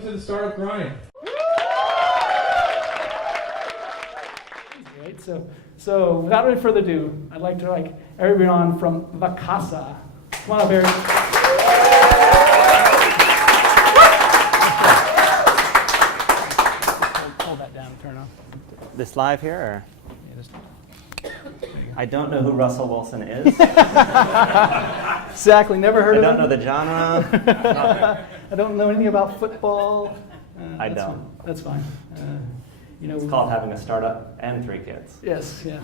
welcome to the Startup Grind. Great. So without any further ado, I'd like to Eric Breon from Vacasa. Come on up, Eric. Hold that down, turn off. This live here? Or? Yeah, just, I don't know who Russell Wilson is. exactly, never heard of him. I don't know the genre. I don't know anything about football. I don't. Fine. That's fine. It's called having a startup and 3 kids. Yes, yeah.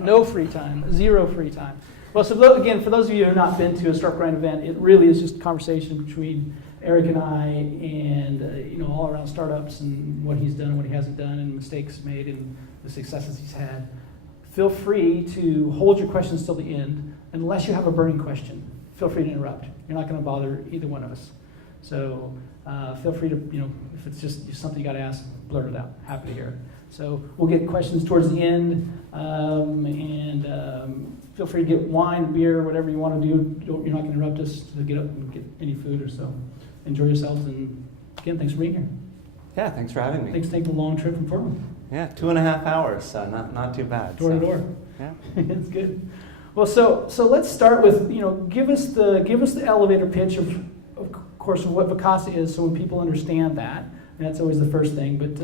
No free time, zero free time. Well, so again, for those of you who have not been to a Startup Grind event, it really is just a conversation between Eric and I, and all around startups and what he's done and what he hasn't done, and mistakes made and the successes he's had. Feel free to hold your questions till the end, unless you have a burning question. Feel free to interrupt. You're not going to bother either one of us. So feel free to, if it's just something you got to ask, blurt it out. Happy to hear it. So we'll get questions towards the end, and feel free to get wine, beer, whatever you want to do. You're not going to interrupt us to get up and get any food or so. Enjoy yourselves, and again, thanks for being here. Yeah, thanks for having me. Thanks for taking the long trip from Portland. Yeah, 2.5 hours, so not too bad. Door to door. Yeah, it's good. Well, so let's start with give us the elevator pitch of course of what Vacasa is, so when people understand that, and that's always the first thing. But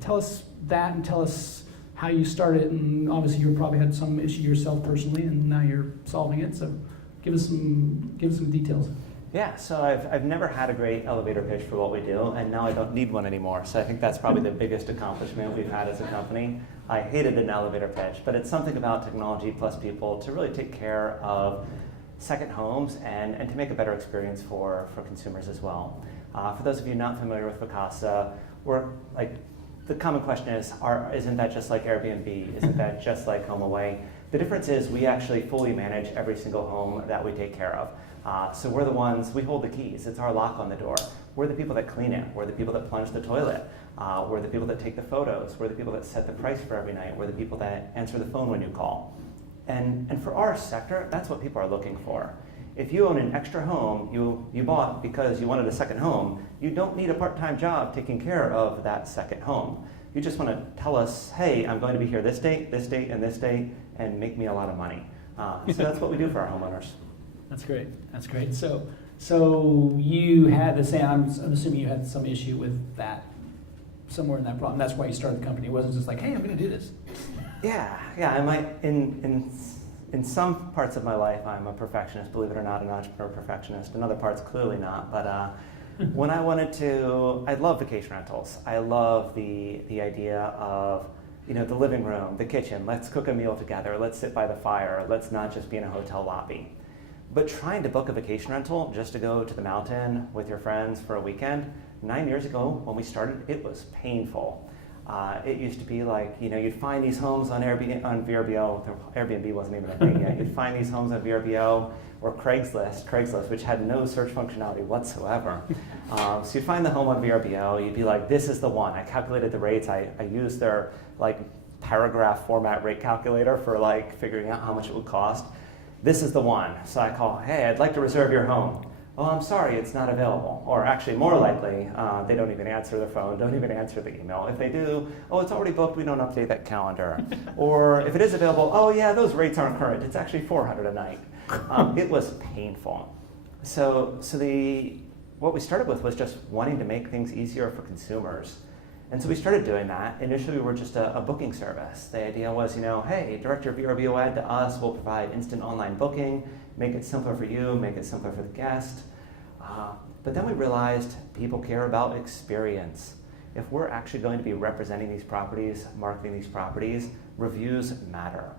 tell us that, and tell us how you started, and obviously you probably had some issue yourself personally, and now you're solving it. So give us some details. Yeah, so I've never had a great elevator pitch for what we do, and now I don't need one anymore. So I think that's probably the biggest accomplishment we've had as a company. I hated an elevator pitch, but it's something about technology plus people to really take care of second homes and to make a better experience for consumers as well. For those of you not familiar with Vacasa, the common question is, isn't that just like Airbnb? Isn't that just like HomeAway? The difference is we actually fully manage every single home that we take care of. So we're the ones, we hold the keys. It's our lock on the door. We're the people that clean it. We're the people that plunge the toilet. We're the people that take the photos. We're the people that set the price for every night. We're the people that answer the phone when you call. And for our sector, that's what people are looking for. If you own an extra home you bought because you wanted a second home, you don't need a part-time job taking care of that second home. You just want to tell us, hey, I'm going to be here this date, and this date, and make me a lot of money. So that's what we do for our homeowners. That's great. That's great. So you had the same. I'm assuming you had some issue with that somewhere in that problem. That's why you started the company. It wasn't just like, hey, I'm going to do this. Yeah. I might in some parts of my life, I'm a perfectionist. Believe it or not, an entrepreneur perfectionist. In other parts, clearly not. But when I love vacation rentals. I love the idea of the living room, the kitchen. Let's cook a meal together. Let's sit by the fire. Let's not just be in a hotel lobby. But trying to book a vacation rental just to go to the mountain with your friends for a weekend, 9 years ago when we started, it was painful. It used to be like, you'd find these homes on VRBO. Airbnb wasn't even a thing yet. You'd find these homes on VRBO or Craigslist, which had no search functionality whatsoever. So you'd find the home on VRBO. You'd be like, this is the one. I calculated the rates. I used their paragraph format rate calculator for figuring out how much it would cost. This is the one. So I call, hey, I'd like to reserve your home. Oh, I'm sorry, it's not available. Or actually, more likely, they don't even answer their phone, don't even answer the email. If they do, oh, it's already booked, we don't update that calendar. Or if it is available, oh yeah, those rates aren't current, it's actually $400 a night. It was painful. So what we started with was just wanting to make things easier for consumers. And so we started doing that. Initially, we were just a booking service. The idea was, hey, direct your VRBO ad to us, we'll provide instant online booking, make it simpler for you, make it simpler for the guest. But then we realized people care about experience. If we're actually going to be representing these properties, marketing these properties, reviews matter.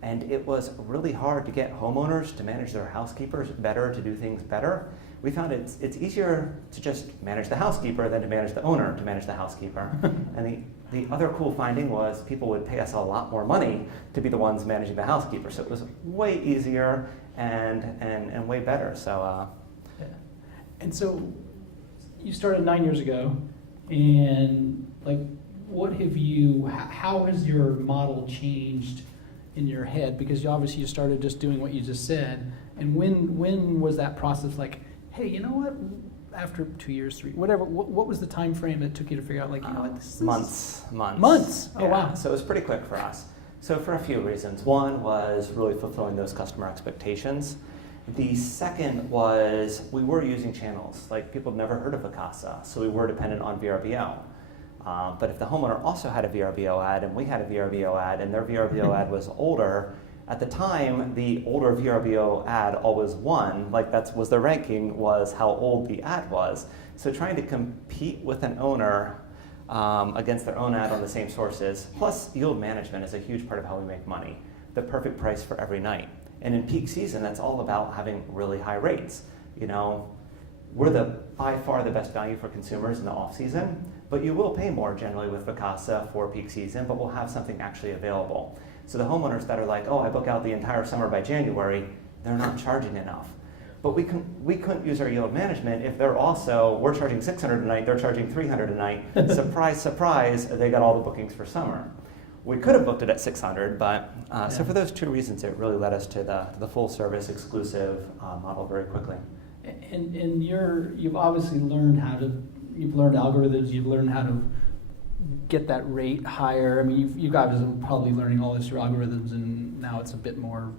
And it was really hard to get homeowners to manage their housekeepers better, to do things better. We found it's easier to just manage the housekeeper than to manage the owner to manage the housekeeper. And the other cool finding was people would pay us a lot more money to be the ones managing the housekeeper. So it was way easier and way better. So. Yeah. And so you started 9 years ago, and how has your model changed in your head? Because obviously you started just doing what you just said. And when was that process like, hey, you know what? after 2 years, 3, whatever, what was the time frame it took you to figure out, like, you know what, this is... Months. Months? Oh, Yeah, wow. So it was pretty quick for us. So for a few reasons. One was really fulfilling those customer expectations. The second was we were using channels. Like, people had never heard of Vacasa, so we were dependent on VRBO. But if the homeowner also had a VRBO ad and we had a VRBO ad and their VRBO ad was older, at the time, the older VRBO ad always won. Like, that was the ranking, was how old the ad was. So trying to compete with an owner against their own ad on the same sources, plus yield management is a huge part of how we make money. The perfect price for every night. And in peak season, that's all about having really high rates. You know, we're by far the best value for consumers in the off season, but you will pay more generally with Vacasa for peak season, but we'll have something actually available. So the homeowners that are like, oh, I book out the entire summer by January, they're not charging enough. But we couldn't use our yield management if we're charging $600 a night, they're charging $300 a night. Surprise, surprise, they got all the bookings for summer. We could have booked it at $600, but so for those two reasons, it really led us to the full service exclusive model very quickly. And you've obviously learned you've learned algorithms, you've learned how to get that rate higher. I mean, you guys are probably learning all this through algorithms, and now it's a bit more,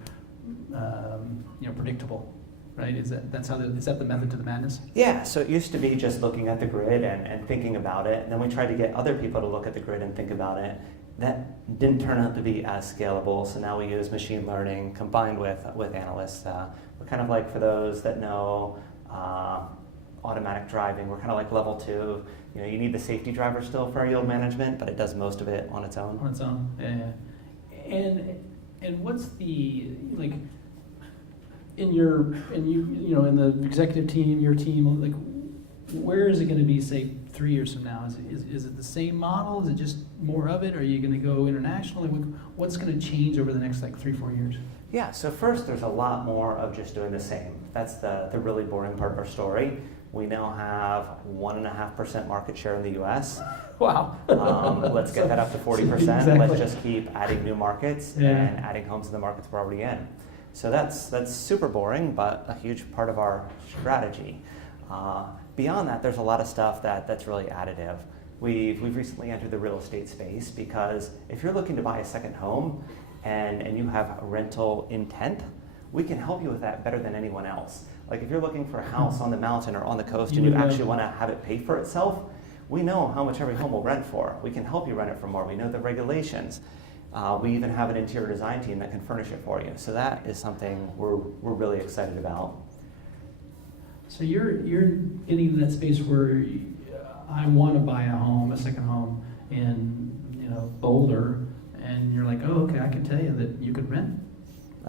predictable, right? Is that the method to the madness? Yeah. So it used to be just looking at the grid and thinking about it, and then we tried to get other people to look at the grid and think about it. That didn't turn out to be as scalable, so now we use machine learning combined with analysts. We're kind of like, for those that know automatic driving, we're kind of like level 2. You know, you need the safety driver still for our yield management, but it does most of it on its own. On its own, yeah. And what's the, like, in the executive team, your team, like, where is it going to be, say, 3 years from now? Is it the same model? Is it just more of it? Are you going to go international? Like, what's going to change over the next 3-4 years? Yeah, so first there's a lot more of just doing the same. That's the really boring part of our story. We now have 1.5% market share in the US. Wow. Let's get that up to 40%. Exactly. Let's just keep adding new markets and adding homes in the markets we're already in. So that's super boring, but a huge part of our strategy. Beyond that, there's a lot of stuff that's really additive. We've recently entered the real estate space because if you're looking to buy a second home and you have rental intent, we can help you with that better than anyone else. Like, if you're looking for a house on the mountain or on the coast and you actually want to have it pay for itself, we know how much every home will rent for. We can help you rent it for more. We know the regulations. We even have an interior design team that can furnish it for you. So that is something we're really excited about. So you're getting in that space where I want to buy a second home in Boulder, and you're like, oh, okay, I can tell you that you could rent.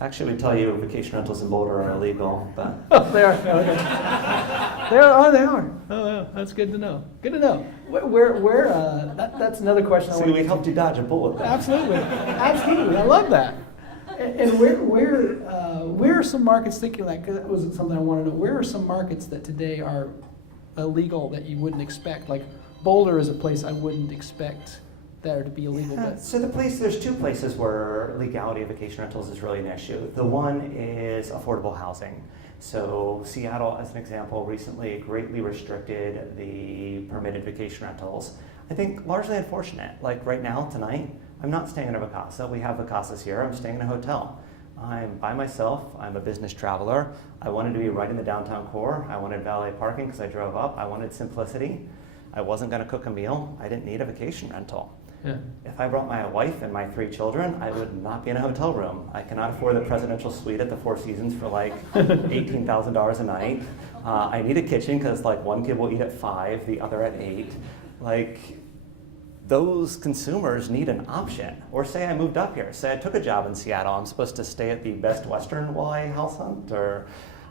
Actually, we tell you vacation rentals in Boulder are illegal, but they are. Okay. They are. Oh, that's good to know. Good to know. Where? That's another question. See, we helped you dodge a bullet there. Absolutely. I love that. And where are some markets, thinking like, that was something I want to know, where are some markets that today are illegal that you wouldn't expect? Like, Boulder is a place I wouldn't expect there to be illegal. Yeah, but so there's two places where legality of vacation rentals is really an issue. The one is affordable housing. So Seattle, as an example, recently greatly restricted the permitted vacation rentals. I think largely unfortunate. Like, right now, tonight, I'm not staying in a Vacasa. We have Vacasas here. I'm staying in a hotel. I'm by myself. I'm a business traveler. I wanted to be right in the downtown core. I wanted valet parking because I drove up. I wanted simplicity. I wasn't going to cook a meal. I didn't need a vacation rental. yeah. If I brought my wife and my 3 children, I would not be in a hotel room. I cannot afford the presidential suite at the Four Seasons for like $18,000 a night. I need a kitchen because like one kid will eat at 5, the other at 8. Like, those consumers need an option. Or say I moved up here. Say I took a job in Seattle. I'm supposed to stay at the Best Western while I house hunt. So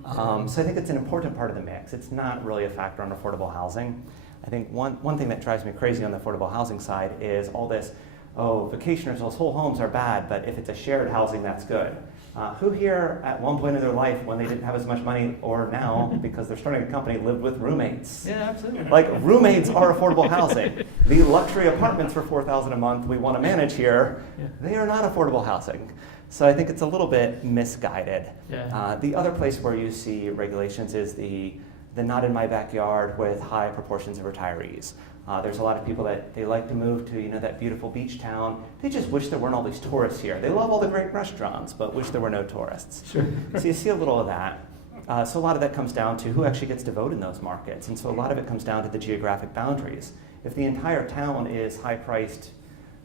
I think it's an important part of the mix. It's not really a factor on affordable housing. I think one thing that drives me crazy on the affordable housing side is all this, vacationers, those whole homes are bad, but if it's a shared housing, that's good. Who here at one point in their life, when they didn't have as much money, or now, because they're starting a company, lived with roommates? Yeah, absolutely. Like, roommates are affordable housing. The luxury apartments for $4,000 a month we want to manage here, they are not affordable housing. So I think it's a little bit misguided. Yeah. The other place where you see regulations is the the not in my backyard with high proportions of retirees. There's a lot of people that they like to move to, that beautiful beach town. They just wish there weren't all these tourists here. They love all the great restaurants, but wish there were no tourists. Sure. So you see a little of that. So a lot of that comes down to who actually gets to vote in those markets. And so a lot of it comes down to the geographic boundaries. If the entire town is high-priced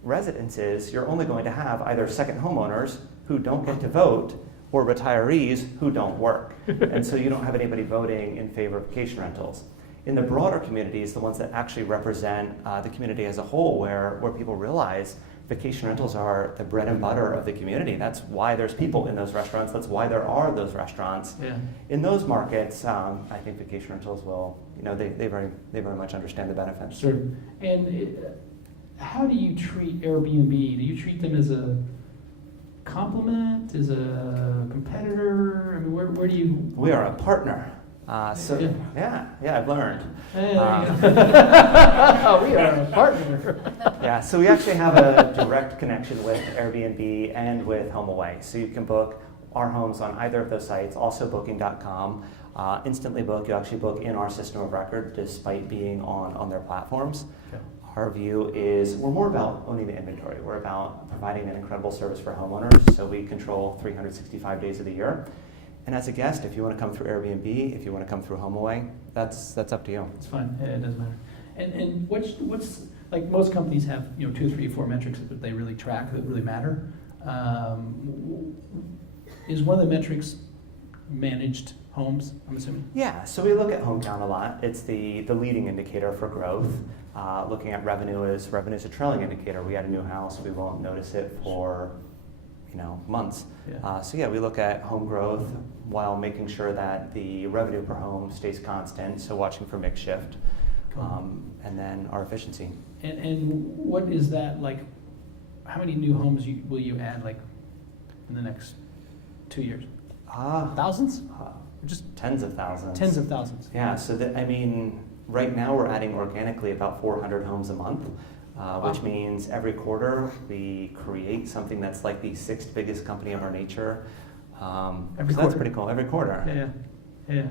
residences, you're only going to have either second homeowners who don't get to vote or retirees who don't work. And so you don't have anybody voting in favor of vacation rentals. In the broader communities, the ones that actually represent the community as a whole, where people realize vacation rentals are the bread and butter of the community. That's why there's people in those restaurants. That's why there are those restaurants. Yeah. In those markets, I think vacation rentals will, they very much understand the benefits. Sure. And how do you treat Airbnb? Do you treat them as a complement, as a competitor? I mean, where do you? We are a partner. I've learned. Hey, we are a partner. Yeah, so we actually have a direct connection with Airbnb and with HomeAway. So you can book our homes on either of those sites, also booking.com. Instantly Book, you actually book in our system of record despite being on their platforms. Okay. Our view is we're more about owning the inventory. We're about providing an incredible service for homeowners, so we control 365 days of the year. And as a guest, if you want to come through Airbnb, if you want to come through HomeAway, that's up to you. It's fine. Yeah, it doesn't matter. And what's like most companies have 2, 3, 4 metrics that they really track that really matter. Is one of the metrics managed homes? I'm assuming. Yeah. So we look at home count a lot. It's the leading indicator for growth. Looking at revenue is a trailing indicator. We add a new house, we won't notice it for months. Yeah. We look at home growth while making sure that the revenue per home stays constant, so watching for mix shift, and then our efficiency. And what is that like? How many new homes will you add like in the next 2 years? Thousands? Just tens of thousands. Tens of thousands. Yeah, so right now we're adding organically about 400 homes a month. Which means every quarter we create something that's like the 6th biggest company of our nature. That's pretty cool. Every quarter. Yeah.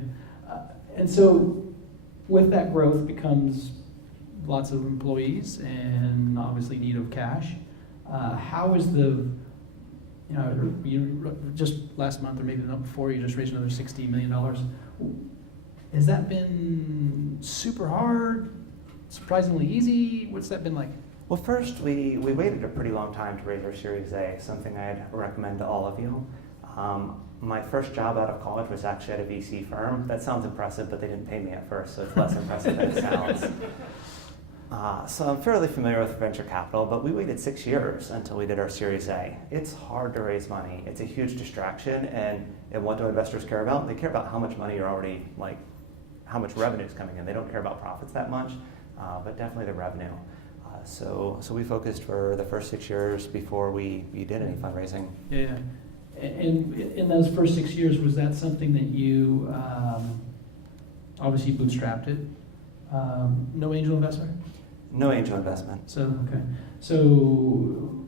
And so with that growth becomes lots of employees and obviously need of cash. How is you just last month or maybe the month before you just raised another $60 million. Has that been super hard? Surprisingly easy? What's that been like? Well, first, we waited a pretty long time to raise our Series A, something I'd recommend to all of you. My first job out of college was actually at a VC firm. That sounds impressive, but they didn't pay me at first, so it's less impressive than it sounds. So I'm fairly familiar with venture capital, but we waited 6 years until we did our Series A. It's hard to raise money. It's a huge distraction, and what do investors care about? They care about how much money you're already, how much revenue is coming in. They don't care about profits that much. But definitely the revenue. So we focused for the first 6 years before we did any fundraising. Yeah. And in those first 6 years, was that something that you obviously bootstrapped it? No angel investment? No angel investment. So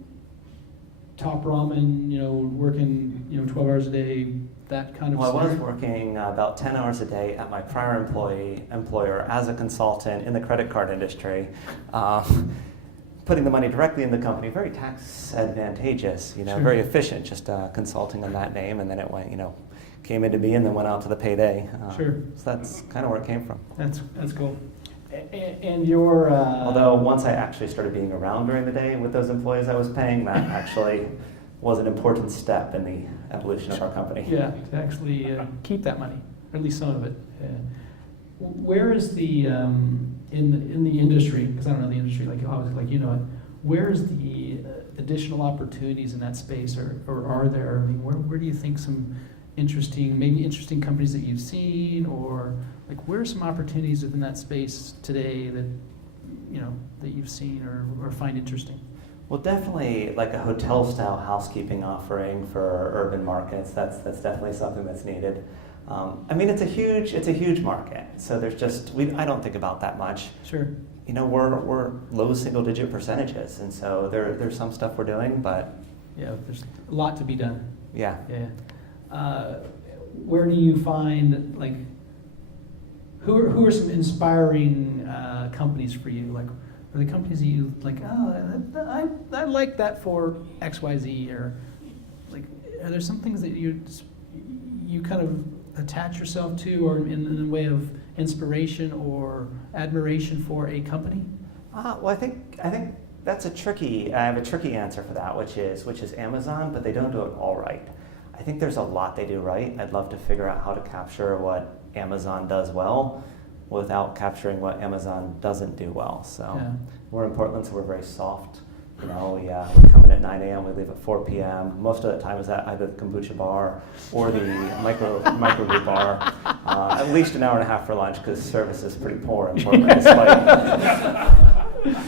top ramen, working 12 hours a day, that kind of Well, stuff? I was working about 10 hours a day at my prior employer as a consultant in the credit card industry, putting the money directly in the company, very tax advantageous, Sure. Very efficient, just consulting on that name, and then it went, came into me and then went out to the payday. Sure. So that's kind of where it came from. That's cool. And your... Although once I actually started being around during the day with those employees I was paying, that actually was an important step in the evolution of our company. Yeah, to actually keep that money, or at least some of it. Where is the in the industry? Because I don't know the industry like it. Where is the additional opportunities in that space, or are there? I mean, where do you think some interesting companies that you've seen, or where are some opportunities within that space today that that you've seen or find interesting? Well, definitely like a hotel-style housekeeping offering for urban markets. That's definitely something that's needed. It's a huge market. So there's I don't think about that much. Sure. We're low single-digit percentages, and so there's some stuff we're doing, but yeah, there's a lot to be done. Yeah. Yeah. Where do you find who are some inspiring companies for you? Like, are the companies that you like? Oh, I like that for X, Y, Z, or like, are there some things that you kind of attach yourself to, or in the way of inspiration or admiration for a company? Well, I think that's I have a tricky answer for that, which is Amazon, but they don't do it all right. I think there's a lot they do right. I'd love to figure out how to capture what Amazon does well without capturing what Amazon doesn't do well. So Yeah. we're in Portland, so we're very soft. You know, we come in at 9 a.m., we leave at 4 p.m. Most of the time is at either the kombucha bar or the microbrew bar. At least an hour and a half for lunch, because service is pretty poor in Portland.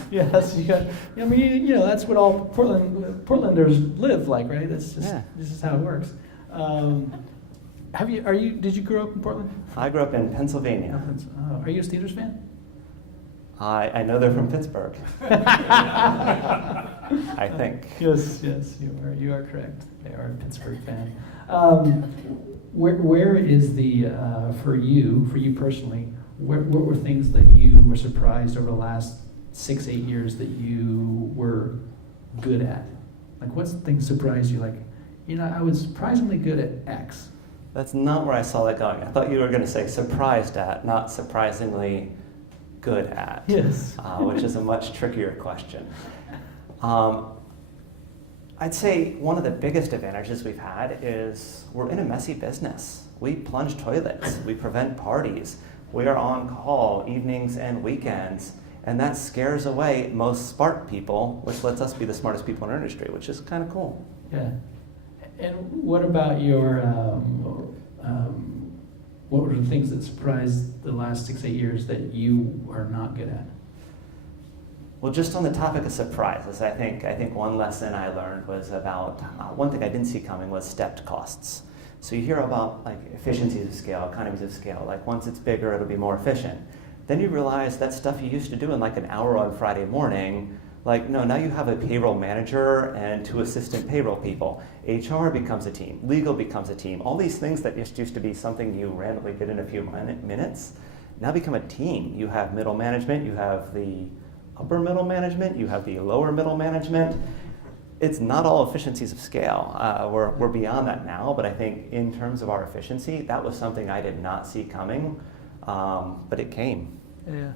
Yes, I mean, that's what all Portlanders live like, right? This is how it works. Did you grow up in Portland? I grew up in Pennsylvania. Oh, are you a Steelers fan? I know they're from Pittsburgh. I think. Yes, you are correct. They are a Pittsburgh fan. Where is the for you personally? What were things that you were surprised over the last 6-8 years that you were good at? Like, what things surprised you? Like, I was surprisingly good at X. That's not where I saw that going. I thought you were going to say surprised at, not surprisingly good at. Yes. Which is a much trickier question. I'd say one of the biggest advantages we've had is we're in a messy business. We plunge toilets. We prevent parties. We are on call evenings and weekends. And that scares away most smart people, which lets us be the smartest people in our industry, which is kind of cool. Yeah. And what about your, what were the things that surprised the last 6-8 years that you are not good at? Well, just on the topic of surprises, I think one lesson I learned was about, one thing I didn't see coming was stepped costs. So you hear about like efficiencies of scale, economies of scale, like once it's bigger, it'll be more efficient. Then you realize that stuff you used to do in like an hour on Friday morning, like, no, now you have a payroll manager and 2 assistant payroll people. HR becomes a team. Legal becomes a team. All these things that just used to be something you randomly did in a few minutes now become a team. You have middle management. You have the upper middle management. You have the lower middle management. It's not all efficiencies of scale. We're beyond that now, but I think in terms of our efficiency, that was something I did not see coming, but it came. Yeah.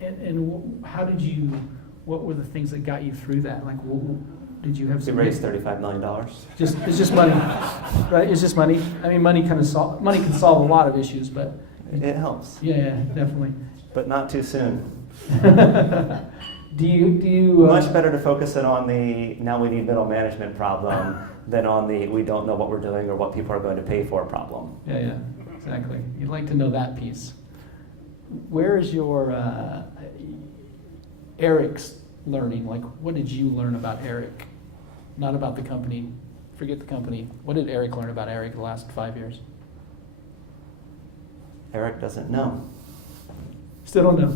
And how did you... What were the things that got you through that? Like, did you have some... We raised $35 million. It's just money, right? It's just money. I mean, money can solve a lot of issues, but... It helps. Yeah, definitely. But not too soon. Do you... Much better to focus in on the now we need middle management problem than on the we don't know what we're doing or what people are going to pay for problem. Yeah, exactly. You'd like to know that piece. Where is your... Eric's learning, like what did you learn about Eric? Not about the company, forget the company. What did Eric learn about Eric the last 5 years? Eric doesn't know. Still don't know.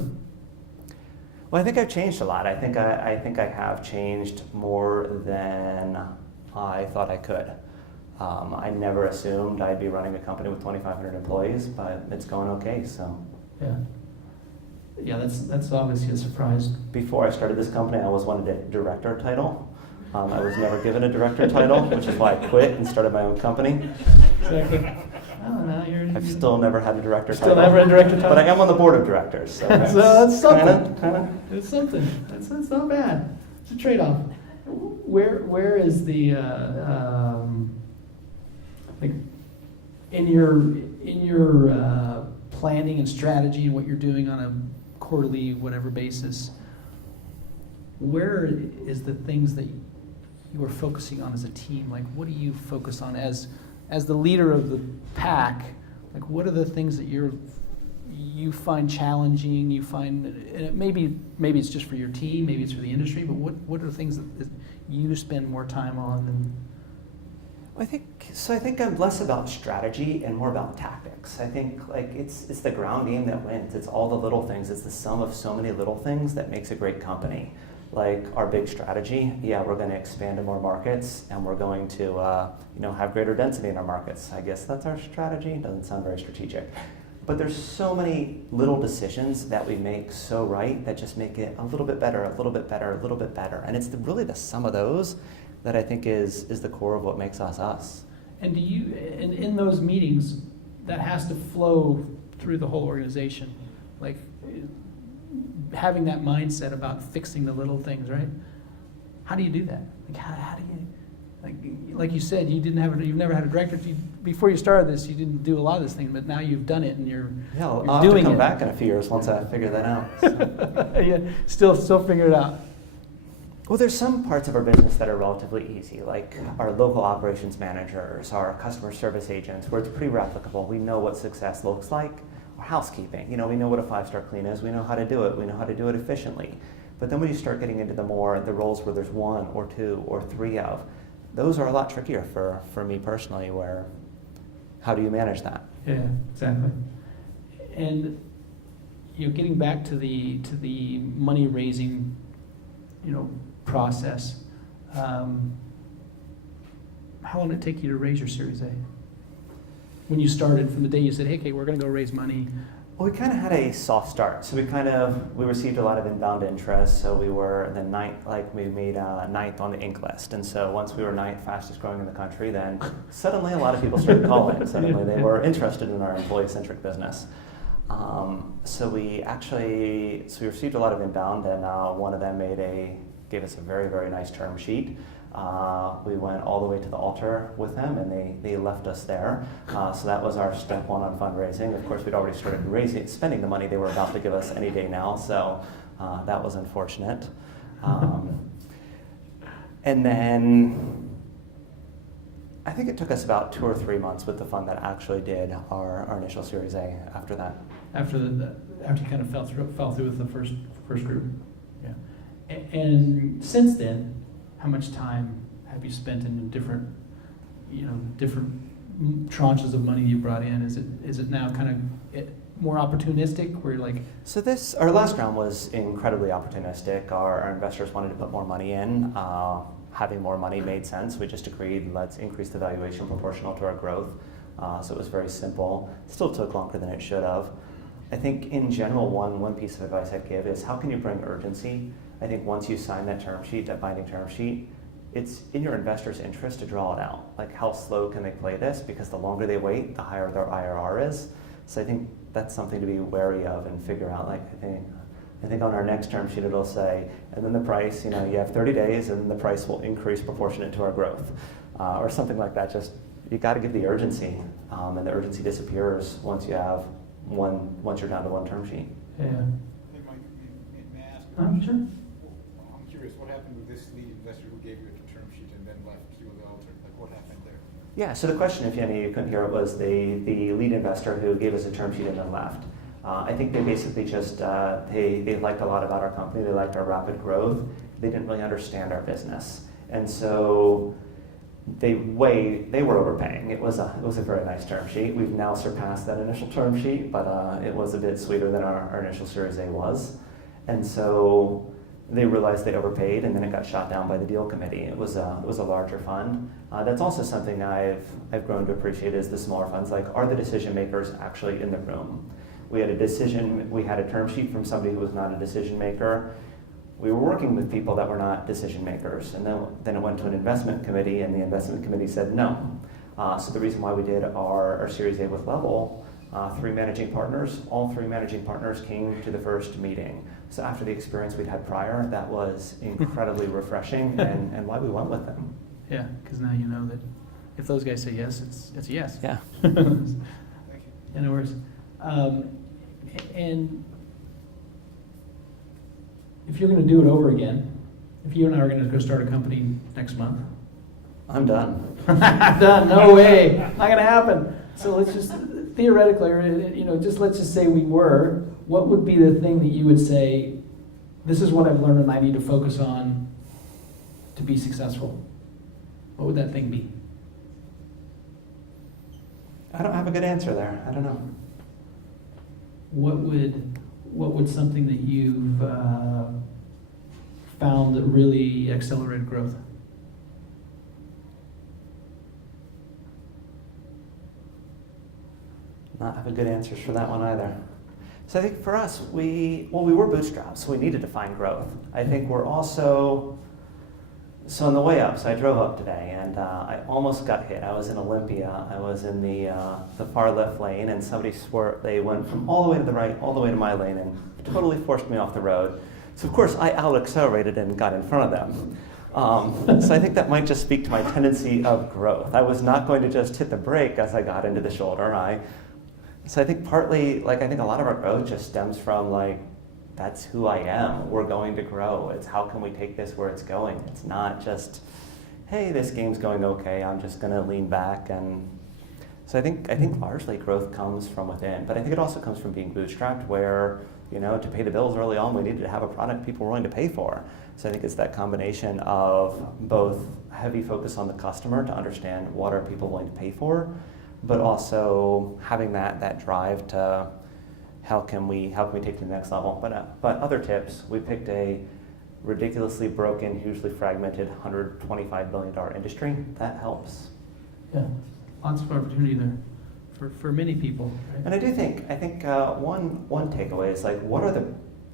Well, I think I've changed a lot. I think I have changed more than I thought I could. I never assumed I'd be running a company with 2,500 employees, but it's going okay, so. Yeah, that's obviously a surprise. Before I started this company, I always wanted a director title. I was never given a director title, which is why I quit and started my own company. Exactly. I've still never had a director title. Still never had a director title? But I am on the board of directors. So that's something. Kinda. It's something. That's not bad. It's a trade-off. Where is the like in your planning and strategy and what you're doing on a quarterly whatever basis, where is the things that you are focusing on as a team? Like, what do you focus on as the leader of the pack? Like, what are the things that you find challenging? You find maybe it's just for your team, maybe it's for the industry, but what are the things that you spend more time on than? I think I'm less about strategy and more about tactics. I think like it's the ground game that wins. It's all the little things. It's the sum of so many little things that makes a great company. Like our big strategy, we're going to expand to more markets, and we're going to have greater density in our markets. I guess that's our strategy. It doesn't sound very strategic. But there's so many little decisions that we make so right that just make it a little bit better, a little bit better, a little bit better. And it's really the sum of those that I think is the core of what makes us us. And do you, in those meetings, that has to flow through the whole organization, like having that mindset about fixing the little things, right? How do you do that? Like how do you, like you said, you've never had a director. Before you started this, you didn't do a lot of this thing, but now you've done it and you're I'll you're have doing to come it. back in a few years once I figure that out. So. Yeah, still figure it out. Well, there's some parts of our business that are relatively easy, like our local operations managers, our customer service agents, where it's pretty replicable. We know what success looks like. Or housekeeping, we know what a 5-star clean is. We know how to do it. We know how to do it efficiently. But then when you start getting into the roles where there's 1 or 2 or 3 of, those are a lot trickier for me personally. Where, how do you manage that? Yeah, exactly. And getting back to the money raising, process. How long did it take you to raise your Series A? When you started, from the day you said, "Hey, okay, we're going to go raise money." Well, we kind of had a soft start. So we received a lot of inbound interest. So we were the we made 9th on the Inc. list. And so once we were 9th fastest growing in the country, then suddenly a lot of people started calling. Suddenly they were interested in our employee-centric business. So we received a lot of inbound, and one of them gave us a very, very nice term sheet. We went all the way to the altar with them, and they left us there. So that was our step 1 on fundraising. Of course, we'd already started spending the money they were about to give us any day now, so that was unfortunate. And then I think it took us about 2 or 3 months with the fund that actually did our initial Series A after that. After you kind of fell through with the first group. Yeah. And since then, how much time have you spent in different tranches of money you brought in? Is it now kind of more opportunistic, where you're like? So our last round was incredibly opportunistic. Our investors wanted to put more money in. Having more money made sense. We just agreed, let's increase the valuation proportional to our growth. So it was very simple. Still took longer than it should have. I think in general, one piece of advice I'd give is, how can you bring urgency? I think once you sign that term sheet, that binding term sheet, it's in your investor's interest to draw it out. Like, how slow can they play this? Because the longer they wait, the higher their IRR is. So I think that's something to be wary of and figure out. Like, I think on our next term sheet it'll say, and then the price, you have 30 days and the price will increase proportionate to our growth, or something like that. Just, you got to give the urgency, and the urgency disappears once you're down to 1 term sheet. Yeah. Hey, Mike, may I ask? Sure. I'm curious, what happened with this lead investor who gave you a term sheet and then left you at the altar? Like, what happened there? Yeah, so the question, if you couldn't hear it, was the lead investor who gave us a term sheet and then left. I think they basically just, they liked a lot about our company. They liked our rapid growth. They didn't really understand our business. And so they were overpaying. It was a very nice term sheet. We've now surpassed that initial term sheet, but it was a bit sweeter than our initial Series A was. And so they realized they overpaid, and then it got shot down by the deal committee. It was a larger fund. That's also something I've grown to appreciate, is the smaller funds. Like, are the decision makers actually in the room? We had a term sheet from somebody who was not a decision maker. We were working with people that were not decision makers, and then it went to an investment committee, and the investment committee said no. So the reason why we did our Series A with Level, 3 managing partners, all 3 managing partners came to the first meeting. So after the experience we'd had prior, that was incredibly refreshing, and why we went with them. Yeah, because now you know that if those guys say yes, it's a yes. Yeah. Thank you. Yeah, no worries. And if you're going to do it over again, if you and I are going to go start a company next month, I'm done. done. No way. Not going to happen. So let's just theoretically, or let's just say we were. What would be the thing that you would say, this is what I've learned and I need to focus on to be successful? What would that thing be? I don't have a good answer there. I don't know. What would something that you've found that really accelerated growth? not have a good answers for that one either. So I think for us, we were bootstrapped, so we needed to find growth. I think we're also, so on the way up, so I drove up today and I almost got hit. I was in Olympia, I was in the far left lane, and somebody swore, they went from all the way to the right, all the way to my lane, and totally forced me off the road. So of course I out-accelerated and got in front of them. So I think that might just speak to my tendency of growth. I was not going to just hit the brake as I got into the shoulder. So I think partly, I think a lot of our growth just stems from that's who I am. We're going to grow. It's how can we take this where it's going? It's not just, hey, this game's going okay, I'm just going to lean back. And so I think largely growth comes from within, but I think it also comes from being bootstrapped where, to pay the bills early on, we needed to have a product people were willing to pay for. So I think it's that combination of both heavy focus on the customer to understand what are people willing to pay for, but also having that drive to how can we take to the next level. But other tips, we picked a ridiculously broken, hugely fragmented $125 billion industry. That helps. Yeah, lots of opportunity there for many people. Right? And I think one takeaway is what are the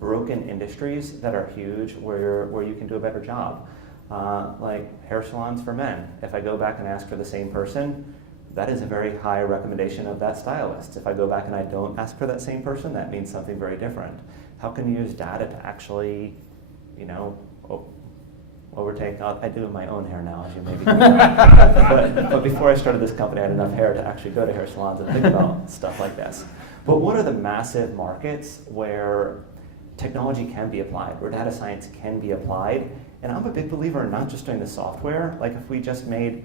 broken industries that are huge where you can do a better job? Like hair salons for men. If I go back and ask for the same person, that is a very high recommendation of that stylist. If I go back and I don't ask for that same person, that means something very different. How can you use data to actually, overtake? I do my own hair now, as you maybe but before I started this company, I had enough hair to actually go to hair salons and think about stuff like this. But what are the massive markets where technology can be applied, where data science can be applied? And I'm a big believer in not just doing the software. If we just made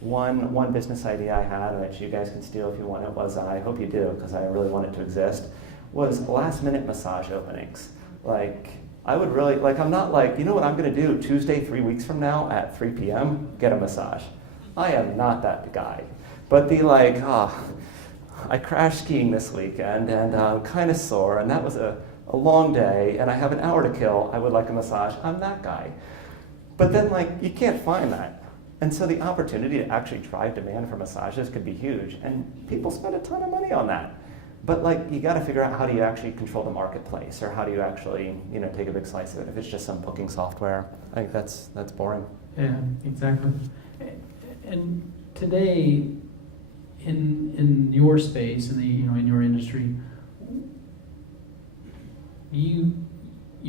one business idea I had, which you guys can steal if you want it, was, I hope you do, because I really want it to exist, was last minute massage openings. I would really, I'm not you know what I'm gonna do Tuesday 3 weeks from now at 3 p.m., get a massage. I am not that guy. But I crashed skiing this weekend and I'm kind of sore, and that was a long day, and I have an hour to kill, I would like a massage. I'm that guy. But then you can't find that. And so the opportunity to actually drive demand for massages could be huge, and people spend a ton of money on that. But you got to figure out how do you actually control the marketplace, or how do you actually take a big slice of it. If it's just some booking software, I think that's boring. Yeah, exactly. And today, in your space, in your industry, you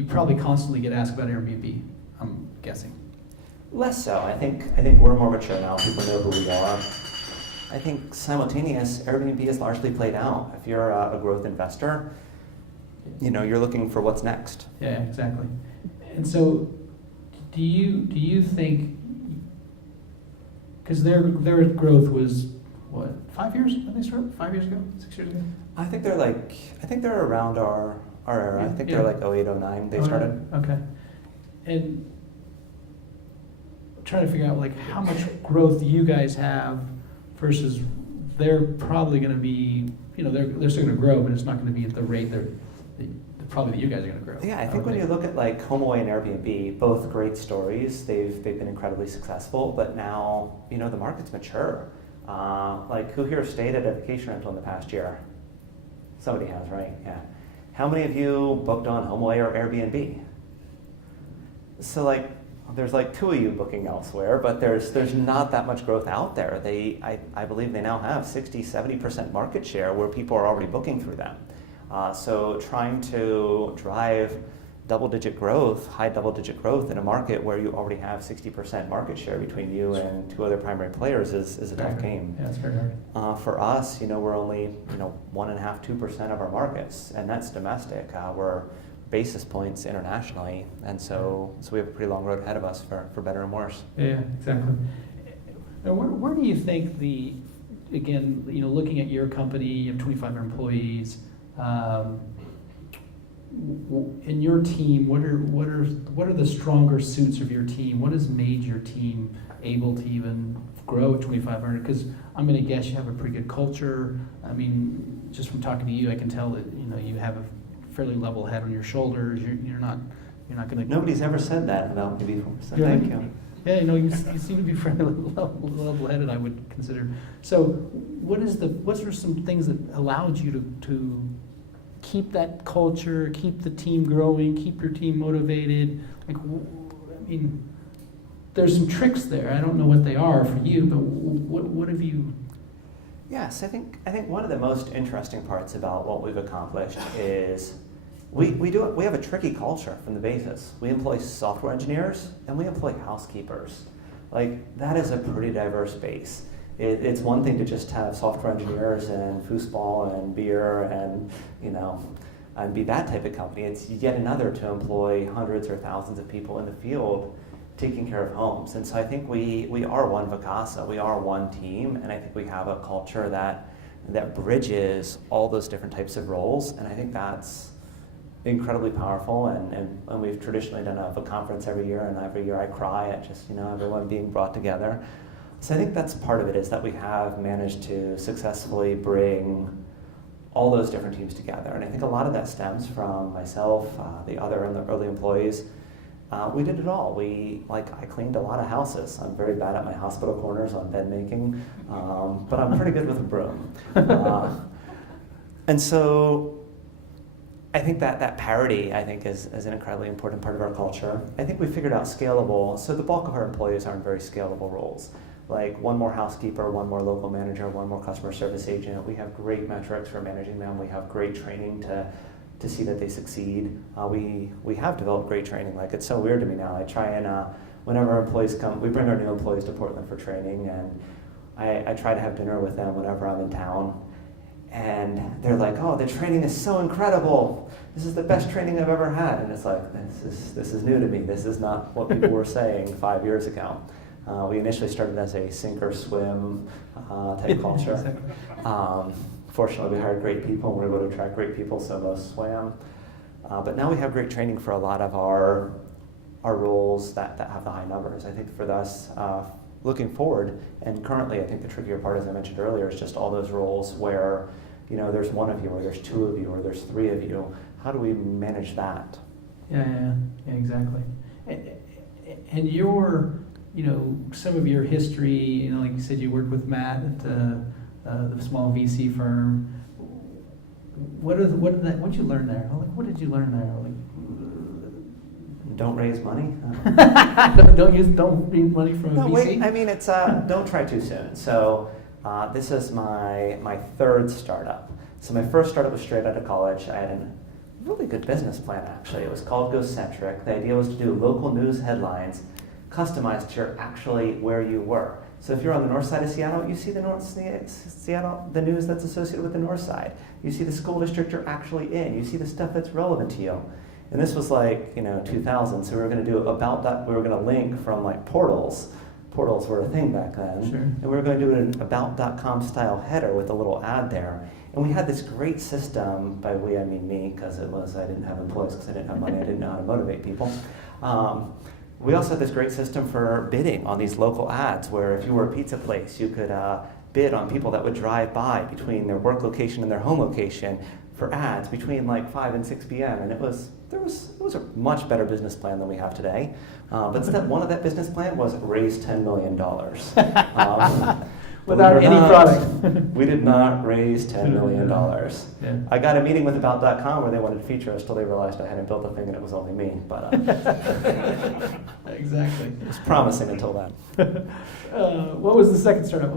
probably constantly get asked about Airbnb, I'm guessing. Less so. I think we're more mature now. People know who we are. I think simultaneous, Airbnb is largely played out. If you're a growth investor, you're looking for what's next. Yeah, exactly. And so, do you think, because their growth was what, 5 years? Did they start 5 years ago? 6 years ago? I think they're around our era. I think they're 08, 09 they started. Okay. And trying to figure out how much growth you guys have versus they're probably going to be, they're still going to grow, but it's not going to be at the rate probably that you guys are going to grow. Yeah, I think when you look at HomeAway and Airbnb, both great stories, they've been incredibly successful, but now, the market's mature. Who here stayed at a vacation rental in the past year? Somebody has, right? Yeah. How many of you booked on HomeAway or Airbnb? So there's two of you booking elsewhere, but there's not that much growth out there. I believe they now have 60-70% market share where people are already booking through them. So trying to drive high double-digit growth in a market where you already have 60% market share between you and two other primary players is a tough game. Yeah, it's very hard. For us, we're only 1.5-2% of our markets, and that's domestic. We're basis points internationally, and so we have a pretty long road ahead of us for better and worse. Yeah, exactly. Now, where do you think looking at your company, you have 2,500 employees, in your team, what are the stronger suits of your team? What has made your team able to even grow at 2,500? Because I'm going to guess you have a pretty good culture. I mean, just from talking to you, I can tell that you have a fairly level head on your shoulders. You're not going to. Nobody's ever said that about me before. So thank you. Yeah, you seem to be fairly level-headed, I would consider. So what are some things that allowed you to keep that culture, keep the team growing, keep your team motivated? Like, I mean, there's some tricks there. I don't know what they are for you, but what have you? Yes, I think one of the most interesting parts about what we've accomplished is we have a tricky culture from the basis. We employ software engineers and we employ housekeepers. Like, that is a pretty diverse base. It's one thing to just have software engineers and foosball and beer and and be that type of company. It's yet another to employ hundreds or thousands of people in the field taking care of homes. And so I think we are one Vacasa, we are one team, and I think we have a culture that bridges all those different types of roles, and I think that's incredibly powerful, and we've traditionally done a conference every year, and every year I cry at just everyone being brought together. So I think that's part of it, is that we have managed to successfully bring all those different teams together, and I think a lot of that stems from myself, the other and the early employees. We did it all. I cleaned a lot of houses. I'm very bad at my hospital corners on bed making, but I'm pretty good with a broom. And so I think that parity, I think, is an incredibly important part of our culture. I think we figured out scalable, so the bulk of our employees are in very scalable roles. Like one more housekeeper, one more local manager, one more customer service agent. We have great metrics for managing them. We have great training to see that they succeed. We have developed great training. Like, it's so weird to me now. I try and, whenever our employees come, we bring our new employees to Portland for training, and I try to have dinner with them whenever I'm in town. And they're like, oh, the training is so incredible. This is the best training I've ever had. And it's like, this is new to me. This is not what people were saying 5 years ago. We initially started as a sink or swim type culture. Fortunately, we hired great people, and we were able to attract great people, so most swam. But now we have great training for a lot of our roles that have the high numbers. I think for us, looking forward, and currently I think the trickier part, as I mentioned earlier, is just all those roles where there's one of you, or there's two of you, or there's three of you. How do we manage that? Yeah, exactly. And your, some of your history, like you said, you worked with Matt at the small VC firm. What did you learn there? Like, what did you learn there? Like, don't raise money. don't raise money from a VC. Wait. I mean, it's don't try too soon. So this is my third startup. So my first startup was straight out of college. I had a really good business plan, actually. It was called Go-Centric. The idea was to do local news headlines customized to actually where you were. So if you're on the north side of Seattle, you see the news that's associated with the north side. You see the school district you're actually in. You see the stuff that's relevant to you. And this was like 2000. So we were going to do we were going to link from like portals. Portals were a thing back then. Sure. And we were going to do an about.com style header with a little ad there. And we had this great system, by we I mean me, because I didn't have employees, because I didn't have money, I didn't know how to motivate people. We also had this great system for bidding on these local ads, where if you were a pizza place, you could bid on people that would drive by between their work location and their home location for ads between like 5 and 6 p.m. And it was a much better business plan than we have today. But step one of that business plan was raise $10 million. Without any product. We did not raise $10 million. Yeah. I got a meeting with about.com where they wanted to feature us till they realized I hadn't built a thing and it was only me. But exactly. It was promising until then. What was the second startup?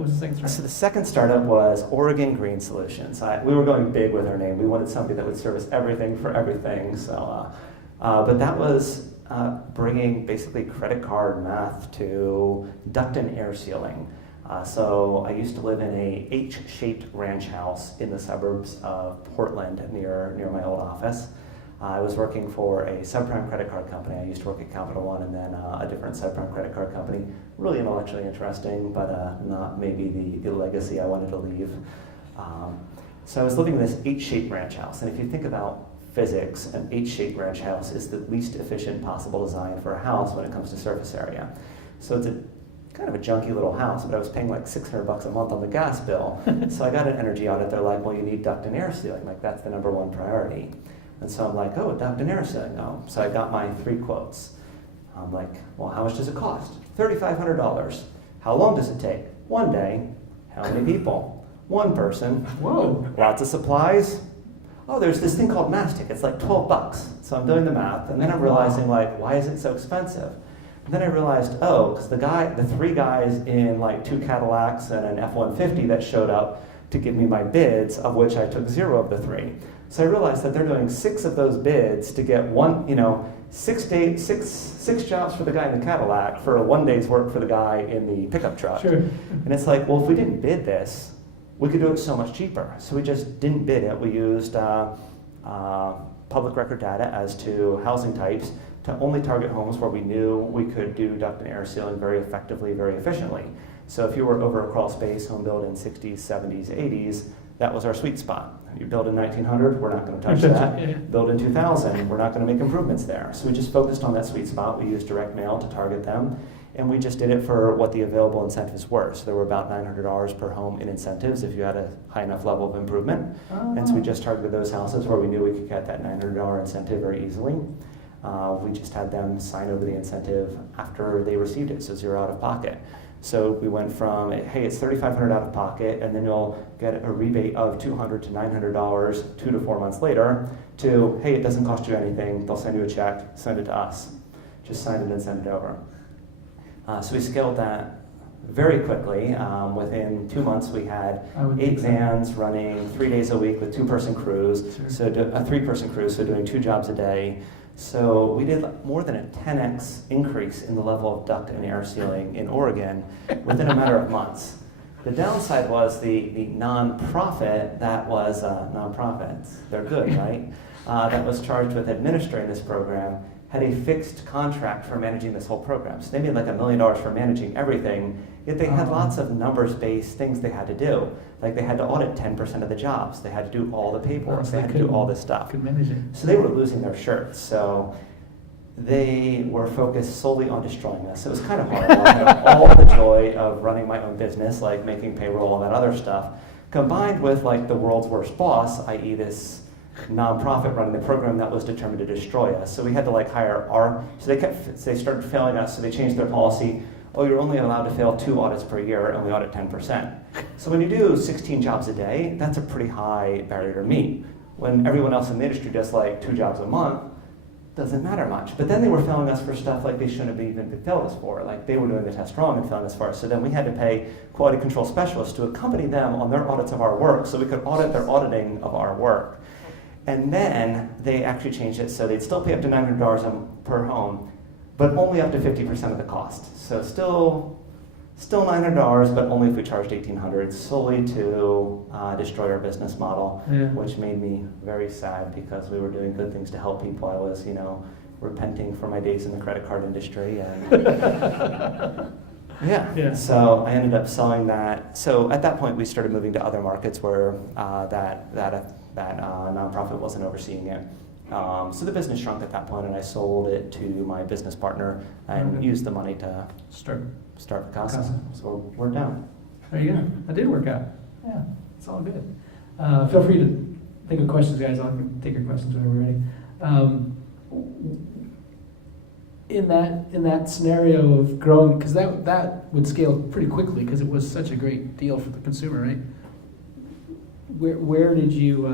So the second startup was Oregon Green Solutions. We were going big with our name. We wanted somebody that would service everything for everything. So, but that was bringing basically credit card math to duct and air sealing. So I used to live in a H-shaped ranch house in the suburbs of Portland near my old office. I was working for a subprime credit card company. I used to work at Capital One and then a different subprime credit card company. Really intellectually interesting, but not maybe the legacy I wanted to leave. So I was living in this H-shaped ranch house. And if you think about physics, an H-shaped ranch house is the least efficient possible design for a house when it comes to surface area. So it's kind of a junky little house, but I was paying like $600 a month on the gas bill. So I got an energy audit. They're like, well, you need duct and air sealing. Like, that's the #1 priority. And so I'm like, oh, duct and air sealing. Oh. So I got my 3 quotes. I'm like, well, how much does it cost? $3,500. How long does it take? 1 day. How many people? 1 person. Whoa. Lots of supplies. Oh, there's this thing called mastic. It's like $12. So I'm doing the math, and then I'm realizing, like, why is it so expensive? And then I realized, oh, because the 3 guys in like 2 Cadillacs and an F-150 that showed up to give me my bids, of which I took 0 of the 3. So I realized that they're doing 6 of those bids to get 6 jobs for the guy in the Cadillac for a 1 day's work for the guy in the pickup truck. Sure. And it's like, well, if we didn't bid this, we could do it so much cheaper. So we just didn't bid it. We used public record data as to housing types to only target homes where we knew we could do duct and air sealing very effectively, very efficiently. So if you were over a crawl space home built in 60s, 70s, 80s, that was our sweet spot. You build in 1900, we're not going to touch that. Yeah. Build in 2000, we're not going to make improvements there. So we just focused on that sweet spot. We used direct mail to target them. And we just did it for what the available incentives were. So there were about $900 per home in incentives if you had a high enough level of improvement. Oh. And so we just targeted those houses where we knew we could get that $900 incentive very easily. We just had them sign over the incentive after they received it, so 0 out of pocket. So we went from, hey, it's $3,500 out of pocket, and then you'll get a rebate of $200 to $900 2 to 4 months later, to, hey, it doesn't cost you anything, they'll send you a check, send it to us. Just sign it and send it over. So we scaled that very quickly. Within 2 months, we had 8 vans running 3 days a week with 2-person crews, Sure. so a 3-person crew, so doing 2 jobs a day. So we did more than a 10x increase in the level of duct and air sealing in Oregon within a matter of months. The downside was the nonprofit that was nonprofits. They're good, right? That was charged with administering this program had a fixed contract for managing this whole program. So they made like $1 million for managing everything, yet they had lots of numbers-based things they had to do. Like they had to audit 10% of the jobs. They had to do all the paperwork. They had to do all this stuff. Could manage it. So they were losing their shirts. So they were focused solely on destroying us. It was kind of horrible. I had all the joy of running my own business, like making payroll, all that other stuff, combined with like the world's worst boss, i.e. this nonprofit running the program that was determined to destroy us. So we had to like hire so they started failing us, so they changed their policy. Oh, you're only allowed to fail 2 audits per year, and we audit 10%. So when you do 16 jobs a day, that's a pretty high barrier to meet. When everyone else in the industry does like 2 jobs a month, doesn't matter much. But then they were failing us for stuff like they shouldn't have even been failed us for. Like they were doing the test wrong and failing us for us. So then we had to pay quality control specialists to accompany them on their audits of our work so we could audit their auditing of our work. And then they actually changed it so they'd still pay up to $900 per home, but only up to 50% of the cost. So still $900, but only if we charged $1,800, solely to destroy our business model, which made me very sad because we were doing good things to help people. I was, repenting for my days in the credit card industry, and so I ended up selling that. So at that point, we started moving to other markets where that nonprofit wasn't overseeing it. So the business shrunk at that point, and I sold it to my business partner and used the money to start Vacasa. So we're down. There you go. That did work out. Yeah, it's all good. Feel free to think of questions, guys. I'll take your questions whenever we're ready. In that scenario of growing, because that would scale pretty quickly because it was such a great deal for the consumer, right? Where did you,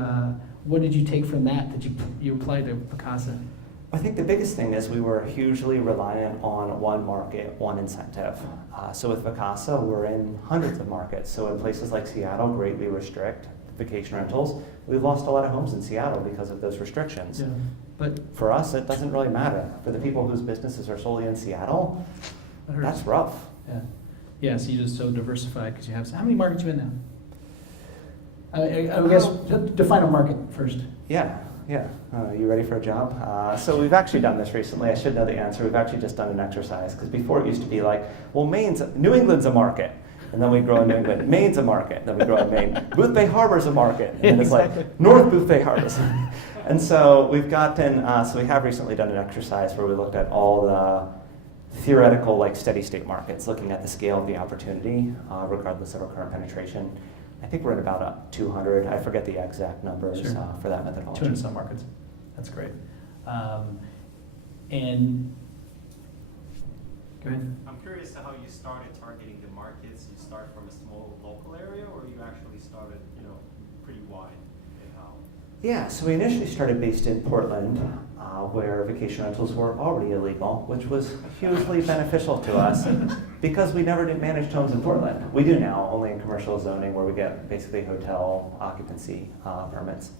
what did you take from that you applied to Vacasa? I think the biggest thing is we were hugely reliant on one market, one incentive. So with Vacasa, we're in hundreds of markets. So in places like Seattle, greatly restrict vacation rentals. We've lost a lot of homes in Seattle because of those restrictions. Yeah. But for us, it doesn't really matter. For the people whose businesses are solely in Seattle, that's rough. Yeah. Yeah, so you're just so diversified because you have, how many markets are you in now? I guess define a market first. Yeah. You ready for a job? So we've actually done this recently. I should know the answer. We've actually just done an exercise because before it used to be like, well, New England's a market. And then we grow in New England. Maine's a market. Then we grow in Maine. Boothbay Harbor's a market. And then it's like North Boothbay Harbor's. And so we've gotten, so we have recently done an exercise where we looked at all the theoretical, like steady state markets, looking at the scale of the opportunity, regardless of our current penetration. I think we're at about 200. I forget the exact numbers for that methodology. 200 some markets. That's great. And Go ahead. I'm curious to how you started targeting the markets. You start from a small local area, or you actually started, pretty wide, and how? Yeah, so we initially started based in Portland, where vacation rentals were already illegal, which was hugely beneficial to us because we never did managed homes in Portland. We do now, only in commercial zoning where we get basically hotel occupancy permits.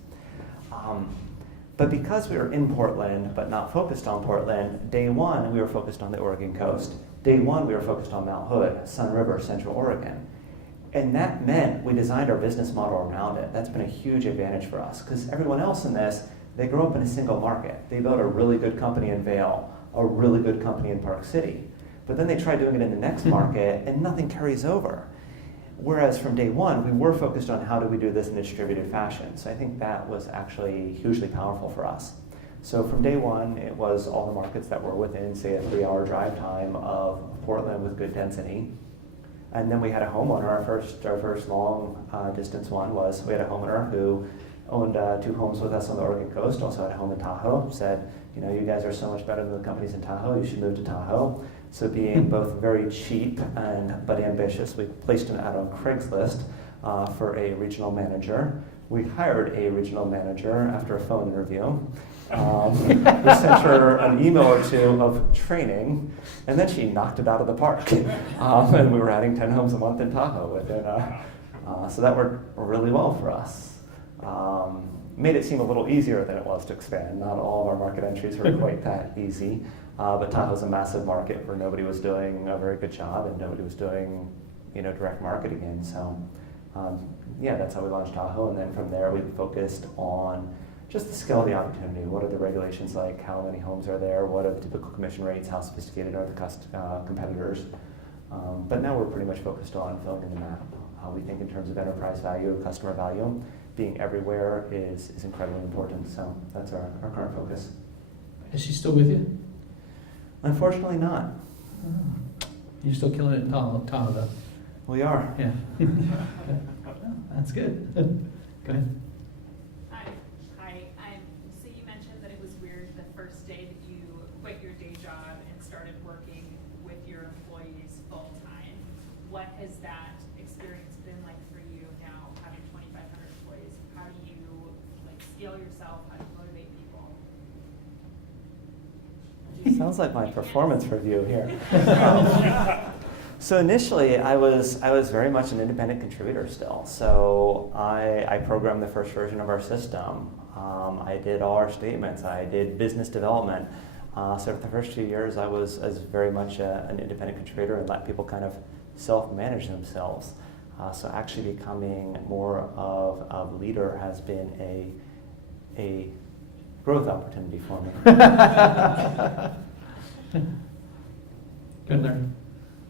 But because we were in Portland, but not focused on Portland, day one, we were focused on the Oregon coast. Day one, we were focused on Mount Hood, Sun River, Central Oregon. And that meant we designed our business model around it. That's been a huge advantage for us because everyone else in this, they grow up in a single market. They built a really good company in Vail, a really good company in Park City. But then they try doing it in the next market and nothing carries over. Whereas from day one, we were focused on how do we do this in a distributed fashion. So I think that was actually hugely powerful for us. So from day one, it was all the markets that were within, say, a 3-hour drive time of Portland with good density. And then we had a homeowner, our first long distance one was, we had a homeowner who owned 2 homes with us on the Oregon coast, also had a home in Tahoe, said, you guys are so much better than the companies in Tahoe, you should move to Tahoe. So being both very cheap but ambitious, we placed an ad on Craigslist for a regional manager. We hired a regional manager after a phone interview. We sent her an email or 2 of training, and then she knocked it out of the park. And we were adding 10 homes a month in Tahoe. So that worked really well for us. Made it seem a little easier than it was to expand. Not all of our market entries were quite that easy. But Tahoe's a massive market where nobody was doing a very good job and nobody was doing direct marketing in. So that's how we launched Tahoe. And then from there we focused on just the scale of the opportunity. What are the regulations like? How many homes are there? What are the typical commission rates? How sophisticated are the competitors? But now we're pretty much focused on filling in the map. We think in terms of enterprise value, customer value. Being everywhere is incredibly important. So that's our current focus. Is she still with you? Unfortunately not. Oh. You're still killing it in Tahoe, though. We are. Yeah. That's good. Go ahead. Hi. So you mentioned that it was weird the first day that you quit your day job and started working with your employees full time. What has that experience been like for you now, having 2,500 employees? How do you scale yourself? How do you motivate people? Sounds like my performance review here. So initially, I was very much an independent contributor still. So I programmed the first version of our system. I did all our statements. I did business development. So for the first 2 years, I was very much an independent contributor and let people kind of self-manage themselves. So actually becoming more of a leader has been a growth opportunity for me. Good learn.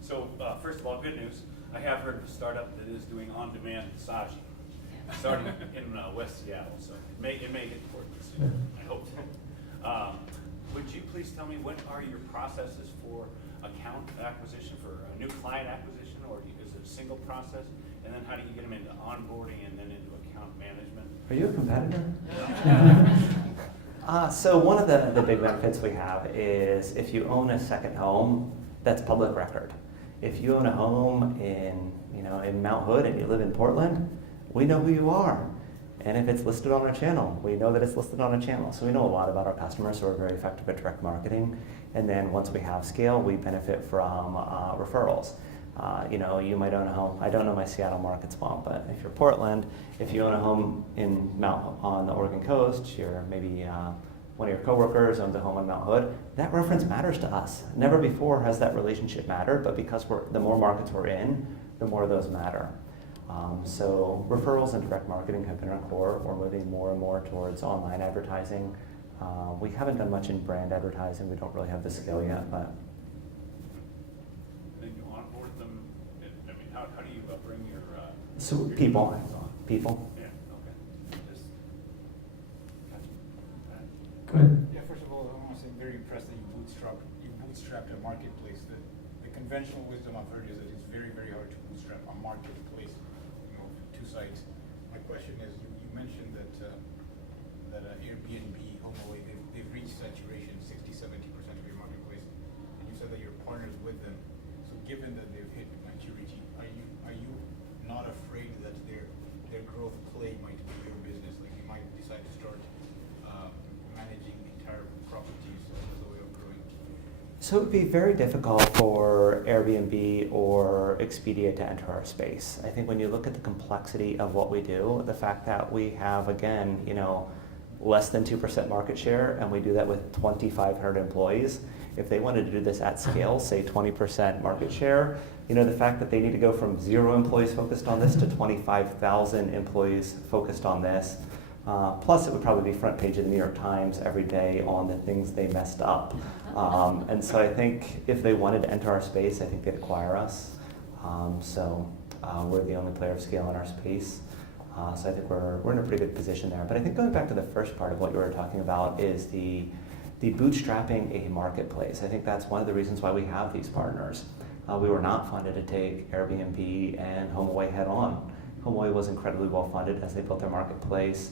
So first of all, good news. I have heard of a startup that is doing on-demand massaging, starting in West Seattle. So it may get towards this. I hope so. Would you please tell me what are your processes for account acquisition, for a new client acquisition, or is it a single process? And then how do you get them into onboarding and then into account management? Are you a competitor? So one of the big benefits we have is if you own a second home, that's public record. If you own a home in Mount Hood and you live in Portland, we know who you are. And if it's listed on our channel, we know that it's listed on a channel. So we know a lot about our customers, so we're very effective at direct marketing. And then once we have scale, we benefit from referrals. You might own a home. I don't know my Seattle markets well, but if you're Portland, if you own a home on the Oregon coast, maybe one of your coworkers owns a home on Mount Hood, that reference matters to us. Never before has that relationship mattered, but because the more markets we're in, the more those matter. So referrals and direct marketing have been our core. We're moving more and more towards online advertising. We haven't done much in brand advertising. We don't really have the scale yet, but. Then you onboard them. I mean, how do you bring your People. clients on? People. Yeah. Okay. Go ahead. Yeah, first of all, I want to say I'm very impressed that you bootstrapped a marketplace. The conventional wisdom I've heard is that it's very, very hard to bootstrap a marketplace, 2 sites. My question is, you mentioned that Airbnb, HomeAway, they've reached saturation, 60-70% of your marketplace, and you said that you're partners with them. given that they've hit maturity, are you not afraid that their growth play might be your business? Like you might decide to start managing entire properties as a way of growing. So it would be very difficult for Airbnb or Expedia to enter our space. I think when you look at the complexity of what we do, the fact that we have, again, less than 2% market share, and we do that with 2,500 employees. If they wanted to do this at scale, say 20% market share, the fact that they need to go from 0 employees focused on this to 25,000 employees focused on this, plus it would probably be front page of the New York Times every day on the things they messed up. And so I think if they wanted to enter our space, I think they'd acquire us. We're the only player of scale in our space. So I think we're in a pretty good position there. But I think going back to the first part of what you were talking about is the bootstrapping a marketplace. I think that's one of the reasons why we have these partners. We were not funded to take Airbnb and HomeAway head on. HomeAway was incredibly well funded as they built their marketplace.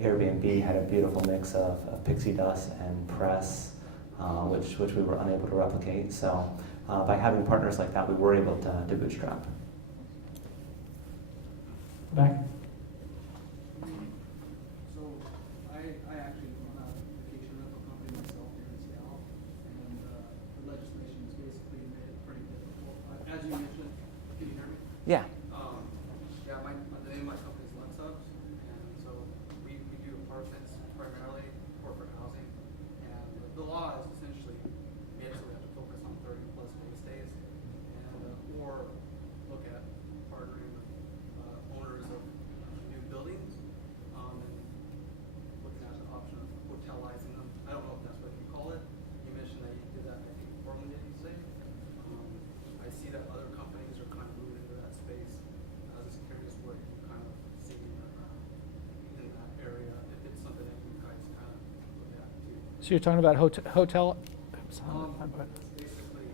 Airbnb had a beautiful mix of pixie dust and press, which we were unable to replicate. So by having partners like that, we were able to bootstrap. Back. So I actually run a vacation rental company myself here in Seattle, and the legislation has basically made it pretty difficult. As you mentioned, can you hear me? Yeah. The name of my company is Luxubs, and so we do apartments, primarily corporate housing, and the law is essentially made so we have to focus on 30+ base days, and or look at partnering with owners of new buildings, and looking at the option of hotelizing them. I don't know if that's what you call it. You mentioned that you did that, I think, in Portland, did you say? I see that other companies are kind of moving into that space. I was just curious what you kind of see in that area, if it's something that you guys kind of look at too. So you're talking about hotel? Basically,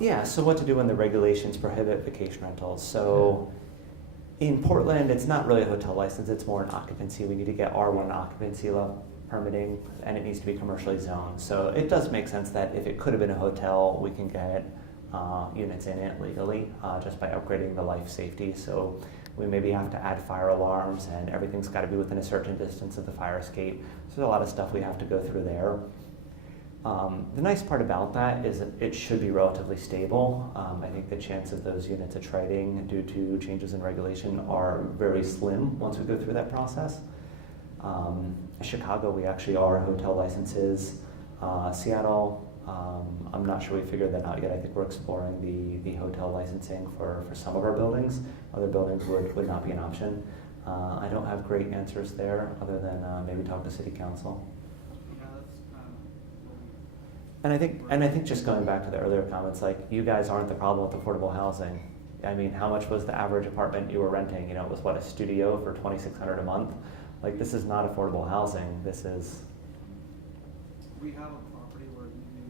Yeah, so what to do when the regulations prohibit vacation rentals. So in Portland, it's not really a hotel license, it's more an occupancy. We need to get R1 occupancy level permitting, and it needs to be commercially zoned. So it does make sense that if it could have been a hotel, we can get units in it legally just by upgrading the life safety. So we maybe have to add fire alarms, and everything's got to be within a certain distance of the fire escape. So there's a lot of stuff we have to go through there. The nice part about that is that it should be relatively stable. I think the chance of those units attriting due to changes in regulation are very slim once we go through that process. Chicago, we actually are hotel licenses. Seattle, I'm not sure we figured that out yet. I think we're exploring the hotel licensing for some of our buildings. Other buildings would not be an option. I don't have great answers there other than maybe talk to city council. yeah, that's kind of And I think just going back to the earlier comments, like you guys aren't the problem with affordable housing. I mean, how much was the average apartment you were renting? It was what, a studio for $2,600 a month? Like, this is not affordable housing. This is. we have a property where we do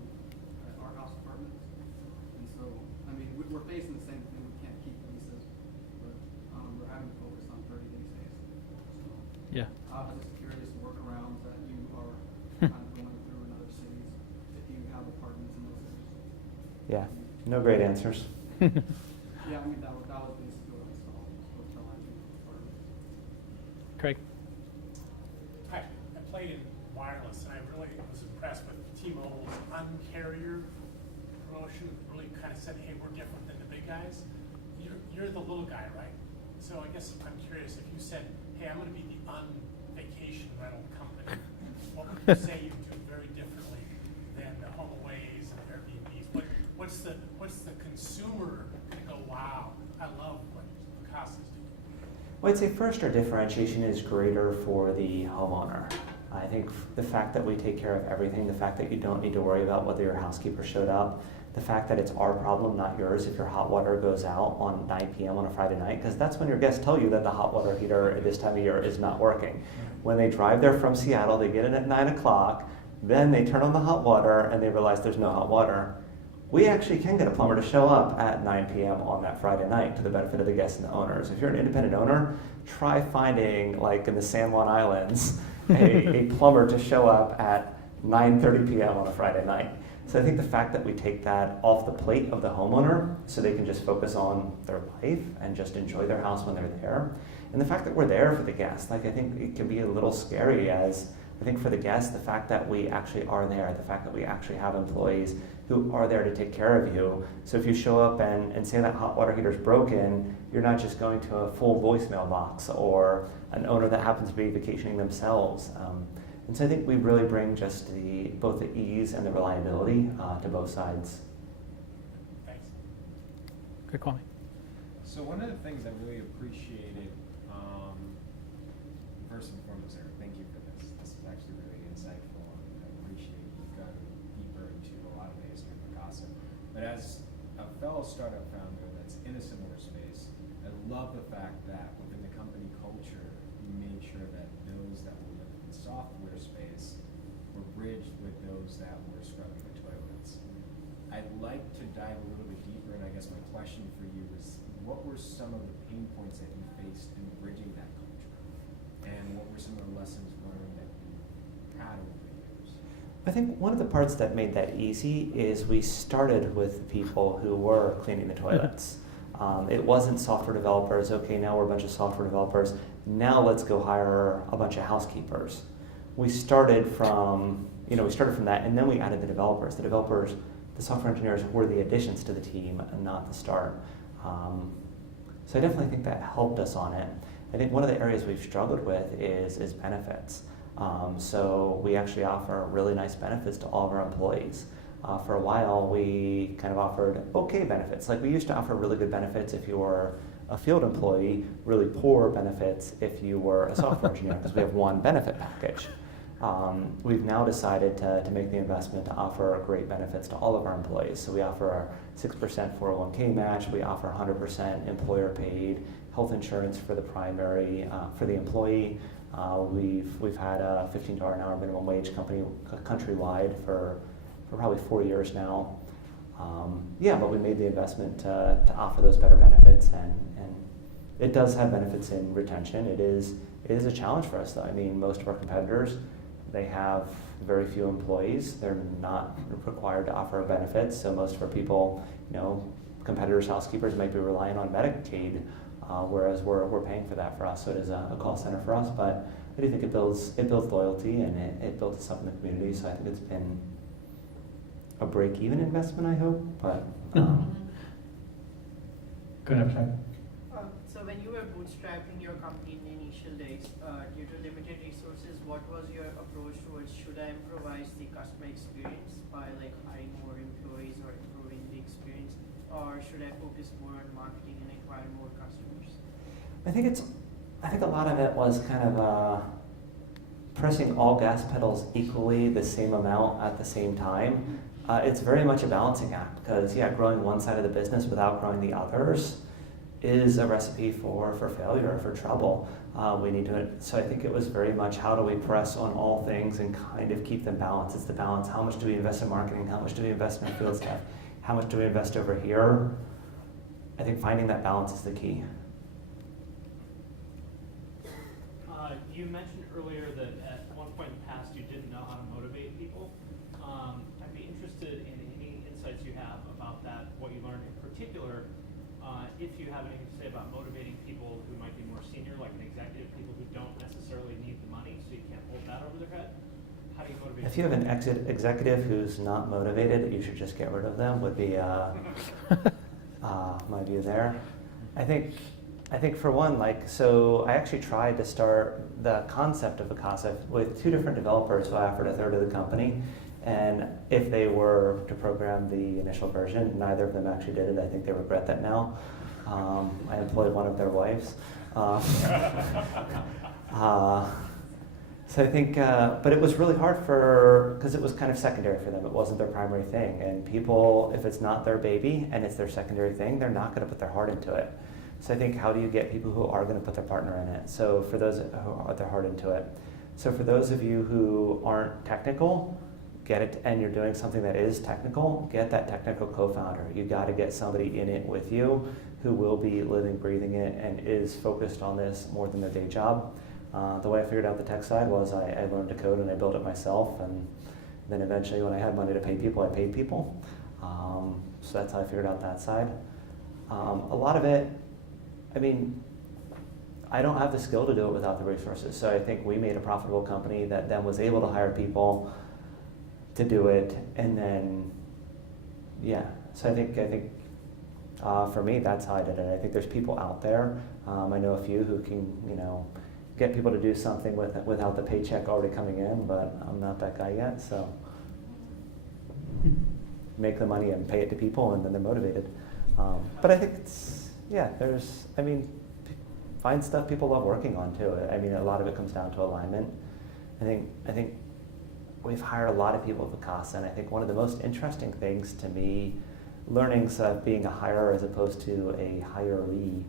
our house apartments, and so, I mean, we're facing the same thing, we can't keep leases, but we're having to focus on 30-day stays. So, Yeah. I was just curious workarounds that you are kind of going through in other cities, if you have apartments in those cities. Yeah, no great answers. Yeah, I mean, that was basically what I saw, was hotelizing apartments. Craig? I played in wireless, and I really was impressed with T-Mobile's Un-carrier promotion. Really kind of said, hey, we're different than the big guys. You're the little guy, right? So I guess I'm curious, if you said, hey, I'm going to be the Un-vacation rental company, what would you say you do very differently than the HomeAways and Airbnbs? What's the consumer going to go, wow, I love what Vacasa's doing? Well, I'd say first, our differentiation is greater for the homeowner. I think the fact that we take care of everything, the fact that you don't need to worry about whether your housekeeper showed up, the fact that it's our problem, not yours, if your hot water goes out on 9 p.m. on a Friday night, because that's when your guests tell you that the hot water heater at this time of year is not working. When they drive there from Seattle, they get in at 9 o'clock, then they turn on the hot water and they realize there's no hot water. We actually can get a plumber to show up at 9 p.m. on that Friday night to the benefit of the guests and the owners. If you're an independent owner, try finding, like in the San Juan Islands, a plumber to show up at 9:30 p.m. on a Friday night. So I think the fact that we take that off the plate of the homeowner so they can just focus on their life and just enjoy their house when they're there. And the fact that we're there for the guest, like I think it can be a little scary as, I think for the guest, the fact that we actually are there, the fact that we actually have employees who are there to take care of you. So if you show up and say that hot water heater's broken, you're not just going to a full voicemail box or an owner that happens to be vacationing themselves. And so I think we really bring just both the ease and the reliability to both sides. Thanks. Good comment. So one of the things I really appreciated, first and foremost, Eric, thank you for this. This is actually really insightful, and I appreciate you've gone deeper into a lot of the history of Vacasa. But as a fellow startup founder that's in a similar space, I love the fact that within the company culture, you made sure that those that were in the software space were bridged with those that were scrubbing the toilets. I'd like to dive a little bit deeper, and I guess my question for you is, what were some of the pain points that you faced in bridging that culture? And what were some of the lessons learned that you had over the years? I think one of the parts that made that easy is we started with people who were cleaning the toilets. It wasn't software developers, okay, now we're a bunch of software developers, now let's go hire a bunch of housekeepers. We started from that, and then we added the developers. The developers, the software engineers were the additions to the team and not the start. So I definitely think that helped us on it. I think one of the areas we've struggled with is benefits. So we actually offer really nice benefits to all of our employees. For a while, we kind of offered okay benefits. Like we used to offer really good benefits if you were a field employee, really poor benefits if you were a software engineer, because we have one benefit package. We've now decided to make the investment to offer great benefits to all of our employees. So we offer our 6% 401k match, we offer 100% employer paid health insurance for the primary, for the employee. We've had a $15 an hour minimum wage company countrywide for probably 4 years now. But we made the investment to offer those better benefits, and it does have benefits in retention. It is a challenge for us though. I mean, most of our competitors, they have very few employees. They're not required to offer benefits. So most of our people, competitors, housekeepers might be relying on Medicaid, whereas we're paying for that for us. So it is a cost center for us, but I do think it builds loyalty, and it builds us up in the community. So I think it's been a break-even investment, I hope. But Go ahead, Shai. So when you were bootstrapping your company in the initial days, due to limited resources, what was your approach towards should I improvise the customer experience by hiring more employees or improving the experience, or should I focus more on marketing and acquire more customers? I think a lot of it was kind of pressing all gas pedals equally the same amount at the same time. It's very much a balancing act because, growing one side of the business without growing the others is a recipe for failure, for trouble. We need to, so I think it was very much how do we press on all things and kind of keep them balanced. It's the balance. How much do we invest in marketing? How much do we invest in field staff? How much do we invest over here? I think finding that balance is the key. You mentioned earlier that at one point in the past you didn't know how to motivate people. I'd be interested in any insights you have about that, what you learned in particular, if you have anything to say about motivating people who might be more senior, like an executive, people who don't necessarily need the money, so you can't hold that over their head. How do you motivate If you have an executive who's not motivated, you should just get rid of them, would be my view there. I think for one, so I actually tried to start the concept of Vacasa with 2 different developers who I offered a third of the company. And if they were to program the initial version, neither of them actually did it. I think they regret that now. I employed one of their wives. So I think, but it was really hard because it was kind of secondary for them. It wasn't their primary thing. And people, if it's not their baby and it's their secondary thing, they're not going to put their heart into it. So I think, how do you get people who are going to put their partner in it? So for those who put their heart into it. So for those of you who aren't technical, get it, and you're doing something that is technical, get that technical co-founder. You got to get somebody in it with you who will be living, breathing it, and is focused on this more than their day job. The way I figured out the tech side was I learned to code and I built it myself, and Then eventually when I had money to pay people, I paid people. So that's how I figured out that side. A lot of it, I mean, I don't have the skill to do it without the resources. So I think we made a profitable company that then was able to hire people to do it. And then, yeah, so I think for me, that's how I did it. I think there's people out there. I know a few who can, get people to do something without the paycheck already coming in, but I'm not that guy yet. So make the money and pay it to people, and then they're motivated. But I think find stuff people love working on too. I mean, a lot of it comes down to alignment. I think we've hired a lot of people at Vacasa, and I think one of the most interesting things to me, learnings of being a hirer as opposed to a hiree,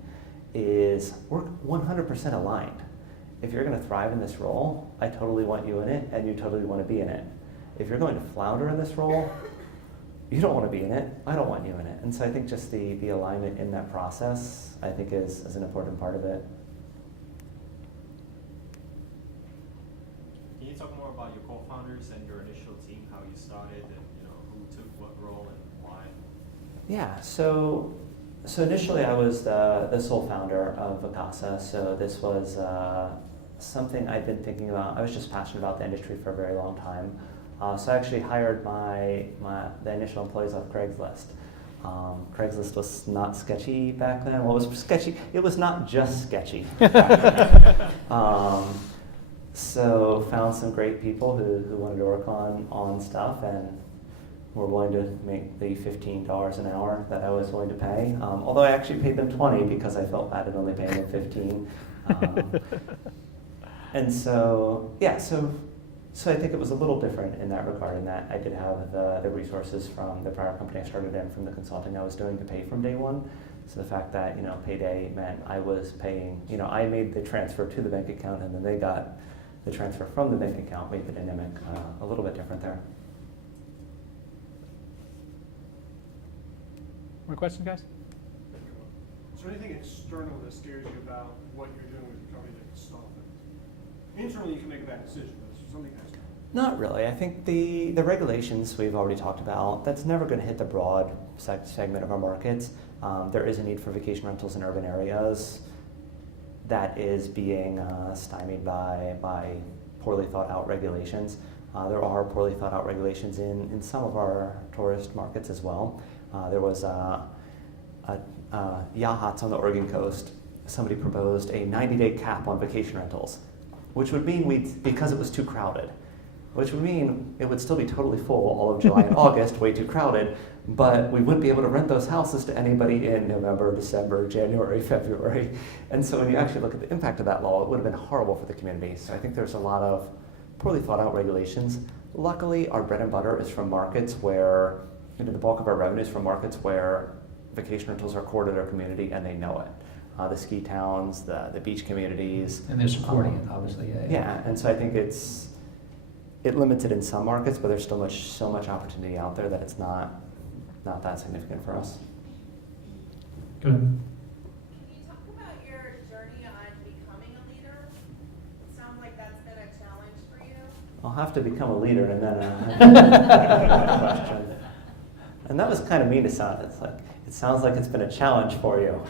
is we're 100% aligned. If you're going to thrive in this role, I totally want you in it, and you totally want to be in it. If you're going to flounder in this role, you don't want to be in it, I don't want you in it. And so I think just the alignment in that process, I think is an important part of it. Can you talk more about your co-founders and your initial team, how you started, and who took what role and why? Yeah, so initially I was the sole founder of Vacasa, so this was something I'd been thinking about. I was just passionate about the industry for a very long time. So I actually hired the initial employees off Craigslist. Craigslist was not sketchy back then. Well, it was sketchy. It was not just sketchy. So found some great people who wanted to work on stuff and were willing to make the $15 an hour that I was willing to pay. Although I actually paid them $20 because I felt bad at only paying them $15. And so, yeah, so I think it was a little different in that regard, in that I did have the resources from the prior company I started in, from the consulting I was doing, to pay from day one. So the fact that, payday meant I was paying, I made the transfer to the bank account, and then they got the transfer from the bank account, made the dynamic a little bit different there. More questions, guys? Is there anything external that scares you about what you're doing with your company that can stop it? Internally, you can make a bad decision, but is there something external? Not really. I think the regulations we've already talked about, that's never going to hit the broad segment of our markets. There is a need for vacation rentals in urban areas that is being stymied by poorly thought out regulations. There are poorly thought out regulations in some of our tourist markets as well. There was Yachats on the Oregon coast. Somebody proposed a 90-day cap on vacation rentals, which would mean because it was too crowded, which would mean it would still be totally full all of July and August, way too crowded, but we wouldn't be able to rent those houses to anybody in November, December, January, February. And so when you actually look at the impact of that law, it would have been horrible for the community. So I think there's a lot of poorly thought out regulations. Luckily, our bread and butter is from markets where, the bulk of our revenue is from markets where vacation rentals are core to their community and they know it. The ski towns, the beach communities. And they're supporting it, obviously. Yeah, and so I think it limits it in some markets, but there's still so much opportunity out there that it's not that significant for us. Go ahead. Can you talk about your journey on becoming a leader? It sounds like that's been a challenge for you. I'll have to become a leader and then question. And that was kind of mean to sound. It sounds like it's been a challenge for you.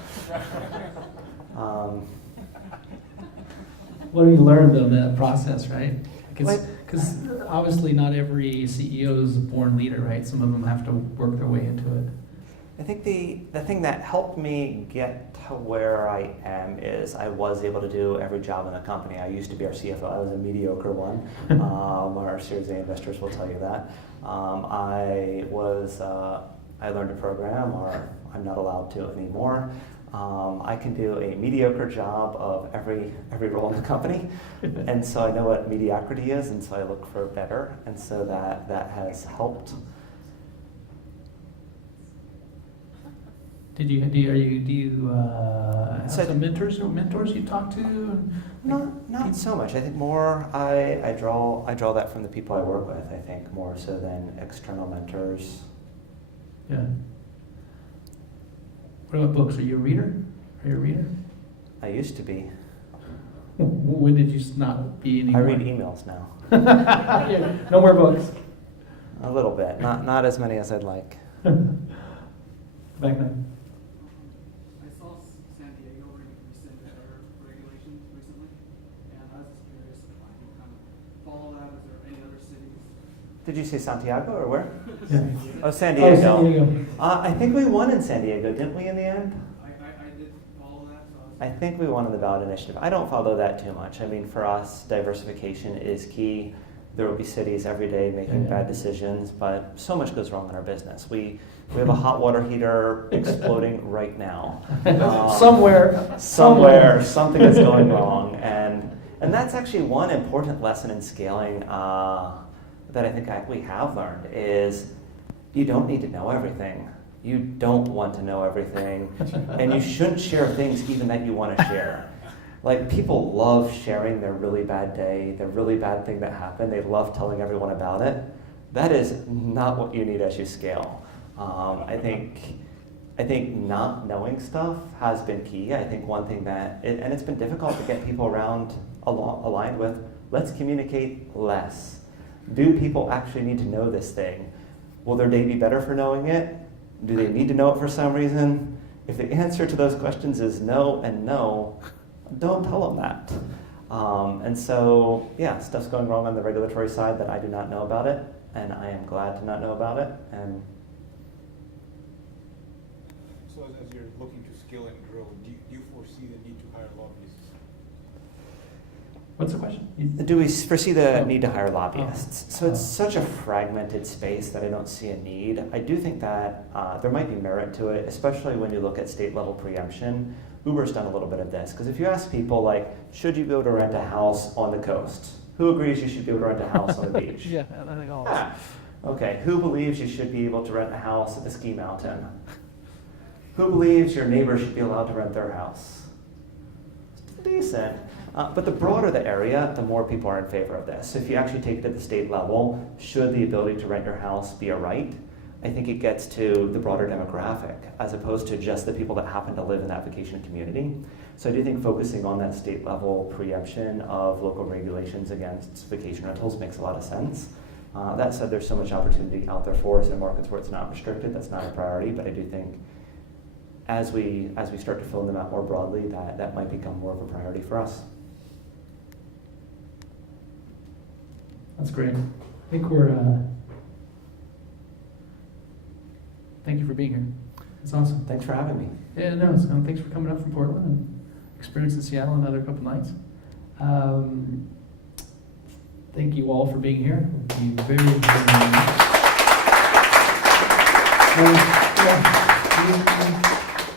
What have you learned in that process, right? Because obviously not every CEO is a born leader, right? Some of them have to work their way into it. I think the thing that helped me get to where I am is I was able to do every job in the company. I used to be our CFO. I was a mediocre one. Our Series A investors will tell you that. I learned to program, or I'm not allowed to anymore. I can do a mediocre job of every role in the company, and so I know what mediocrity is, and so I look for better, and so that has helped. Do you have some mentors you talk to? Not so much. I think more I draw that from the people I work with. I think more so than external mentors. Yeah. What about books? Are you a reader? I used to be. When did you not be anymore? I read emails now. Yeah, no more books. A little bit, not as many as I'd like. Back then. I saw San Diego rescind their regulations recently, and I was just curious if I can kind of follow that. Is there any other cities? Did you say Santiago or where? Yeah. Oh, San Oh, Diego. San Diego. I think we won in San Diego, didn't we, in the end? I did follow that, so I was. I think we won in the ballot initiative. I don't follow that too much. I mean, for us, diversification is key. There will be cities every day making bad decisions, but so much goes wrong in our business. We have a hot water heater exploding right now. Somewhere. Something is going wrong, and that's actually one important lesson in scaling that I think we have learned is you don't need to know everything. You don't want to know everything, and you shouldn't share things even that you want to share. Like, people love sharing their really bad day, their really bad thing that happened. They love telling everyone about it. That is not what you need as you scale. I think not knowing stuff has been key. I think one thing and it's been difficult to get people aligned with, let's communicate less. Do people actually need to know this thing? Will their day be better for knowing it? Do they need to know it for some reason? If the answer to those questions is no and no, don't tell them that. And so, yeah, stuff's going wrong on the regulatory side that I do not know about it, and I am glad to not know about it. And So as you're looking to scale and grow, do you foresee the need to hire lobbyists? What's the question? do we foresee the need to hire lobbyists? So it's such a fragmented space that I don't see a need. I do think that there might be merit to it, especially when you look at state level preemption. Uber's done a little bit of this, because if you ask people, like, should you be able to rent a house on the coast? Who agrees you should be able to rent a house on the beach? Yeah, I think all. Okay, who believes you should be able to rent a house at the ski mountain? Who believes your neighbor should be allowed to rent their house? It's decent. But the broader the area, the more people are in favor of this. So if you actually take it to the state level, should the ability to rent your house be a right? I think it gets to the broader demographic, as opposed to just the people that happen to live in that vacation community. So I do think focusing on that state level preemption of local regulations against vacation rentals makes a lot of sense. That said, there's so much opportunity out there for us in markets where it's not restricted. That's not a priority, but I do think as we start to fill them out more broadly, that might become more of a priority for us. That's great. I think thank you for being here. It's awesome. Thanks for having me. Yeah, no, thanks for coming up from Portland and experiencing Seattle another couple nights. Thank you all for being here. We'll be very, very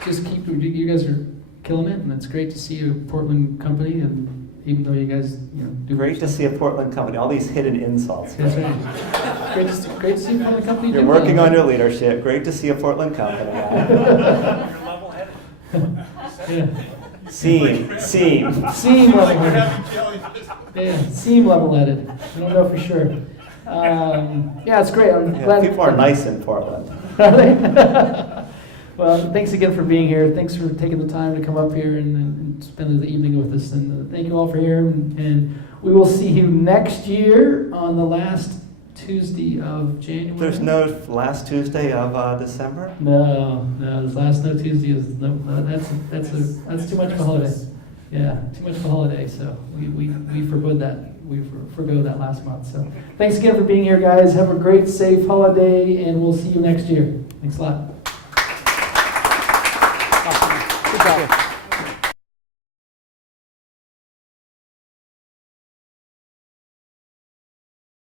just keep, you guys are killing it, and it's great to see a Portland company, and even though you guys, do Great to see a Portland company, all these hidden insults. That's right. Great to see a Portland company. You're do working well, on right? your leadership. Great to see a Portland company. You're level-headed. Yeah. Seem level-headed. Yeah, seem level-headed. I don't know for sure. Yeah, it's great. I'm Yeah, glad people are nice in Portland. Are they? Well, thanks again for being here. Thanks for taking the time to come up here and spend the evening with us. And thank you all for here. And we will see you next year on the last Tuesday of January. There's no last Tuesday of December? No, this last no Tuesday is no. That's too much of a holiday. Yeah, too much of a holiday. So we forbid that. We forgo that last month. So thanks again for being here, guys. Have a great, safe holiday, and we'll see you next year. Thanks a lot. Awesome. Good job.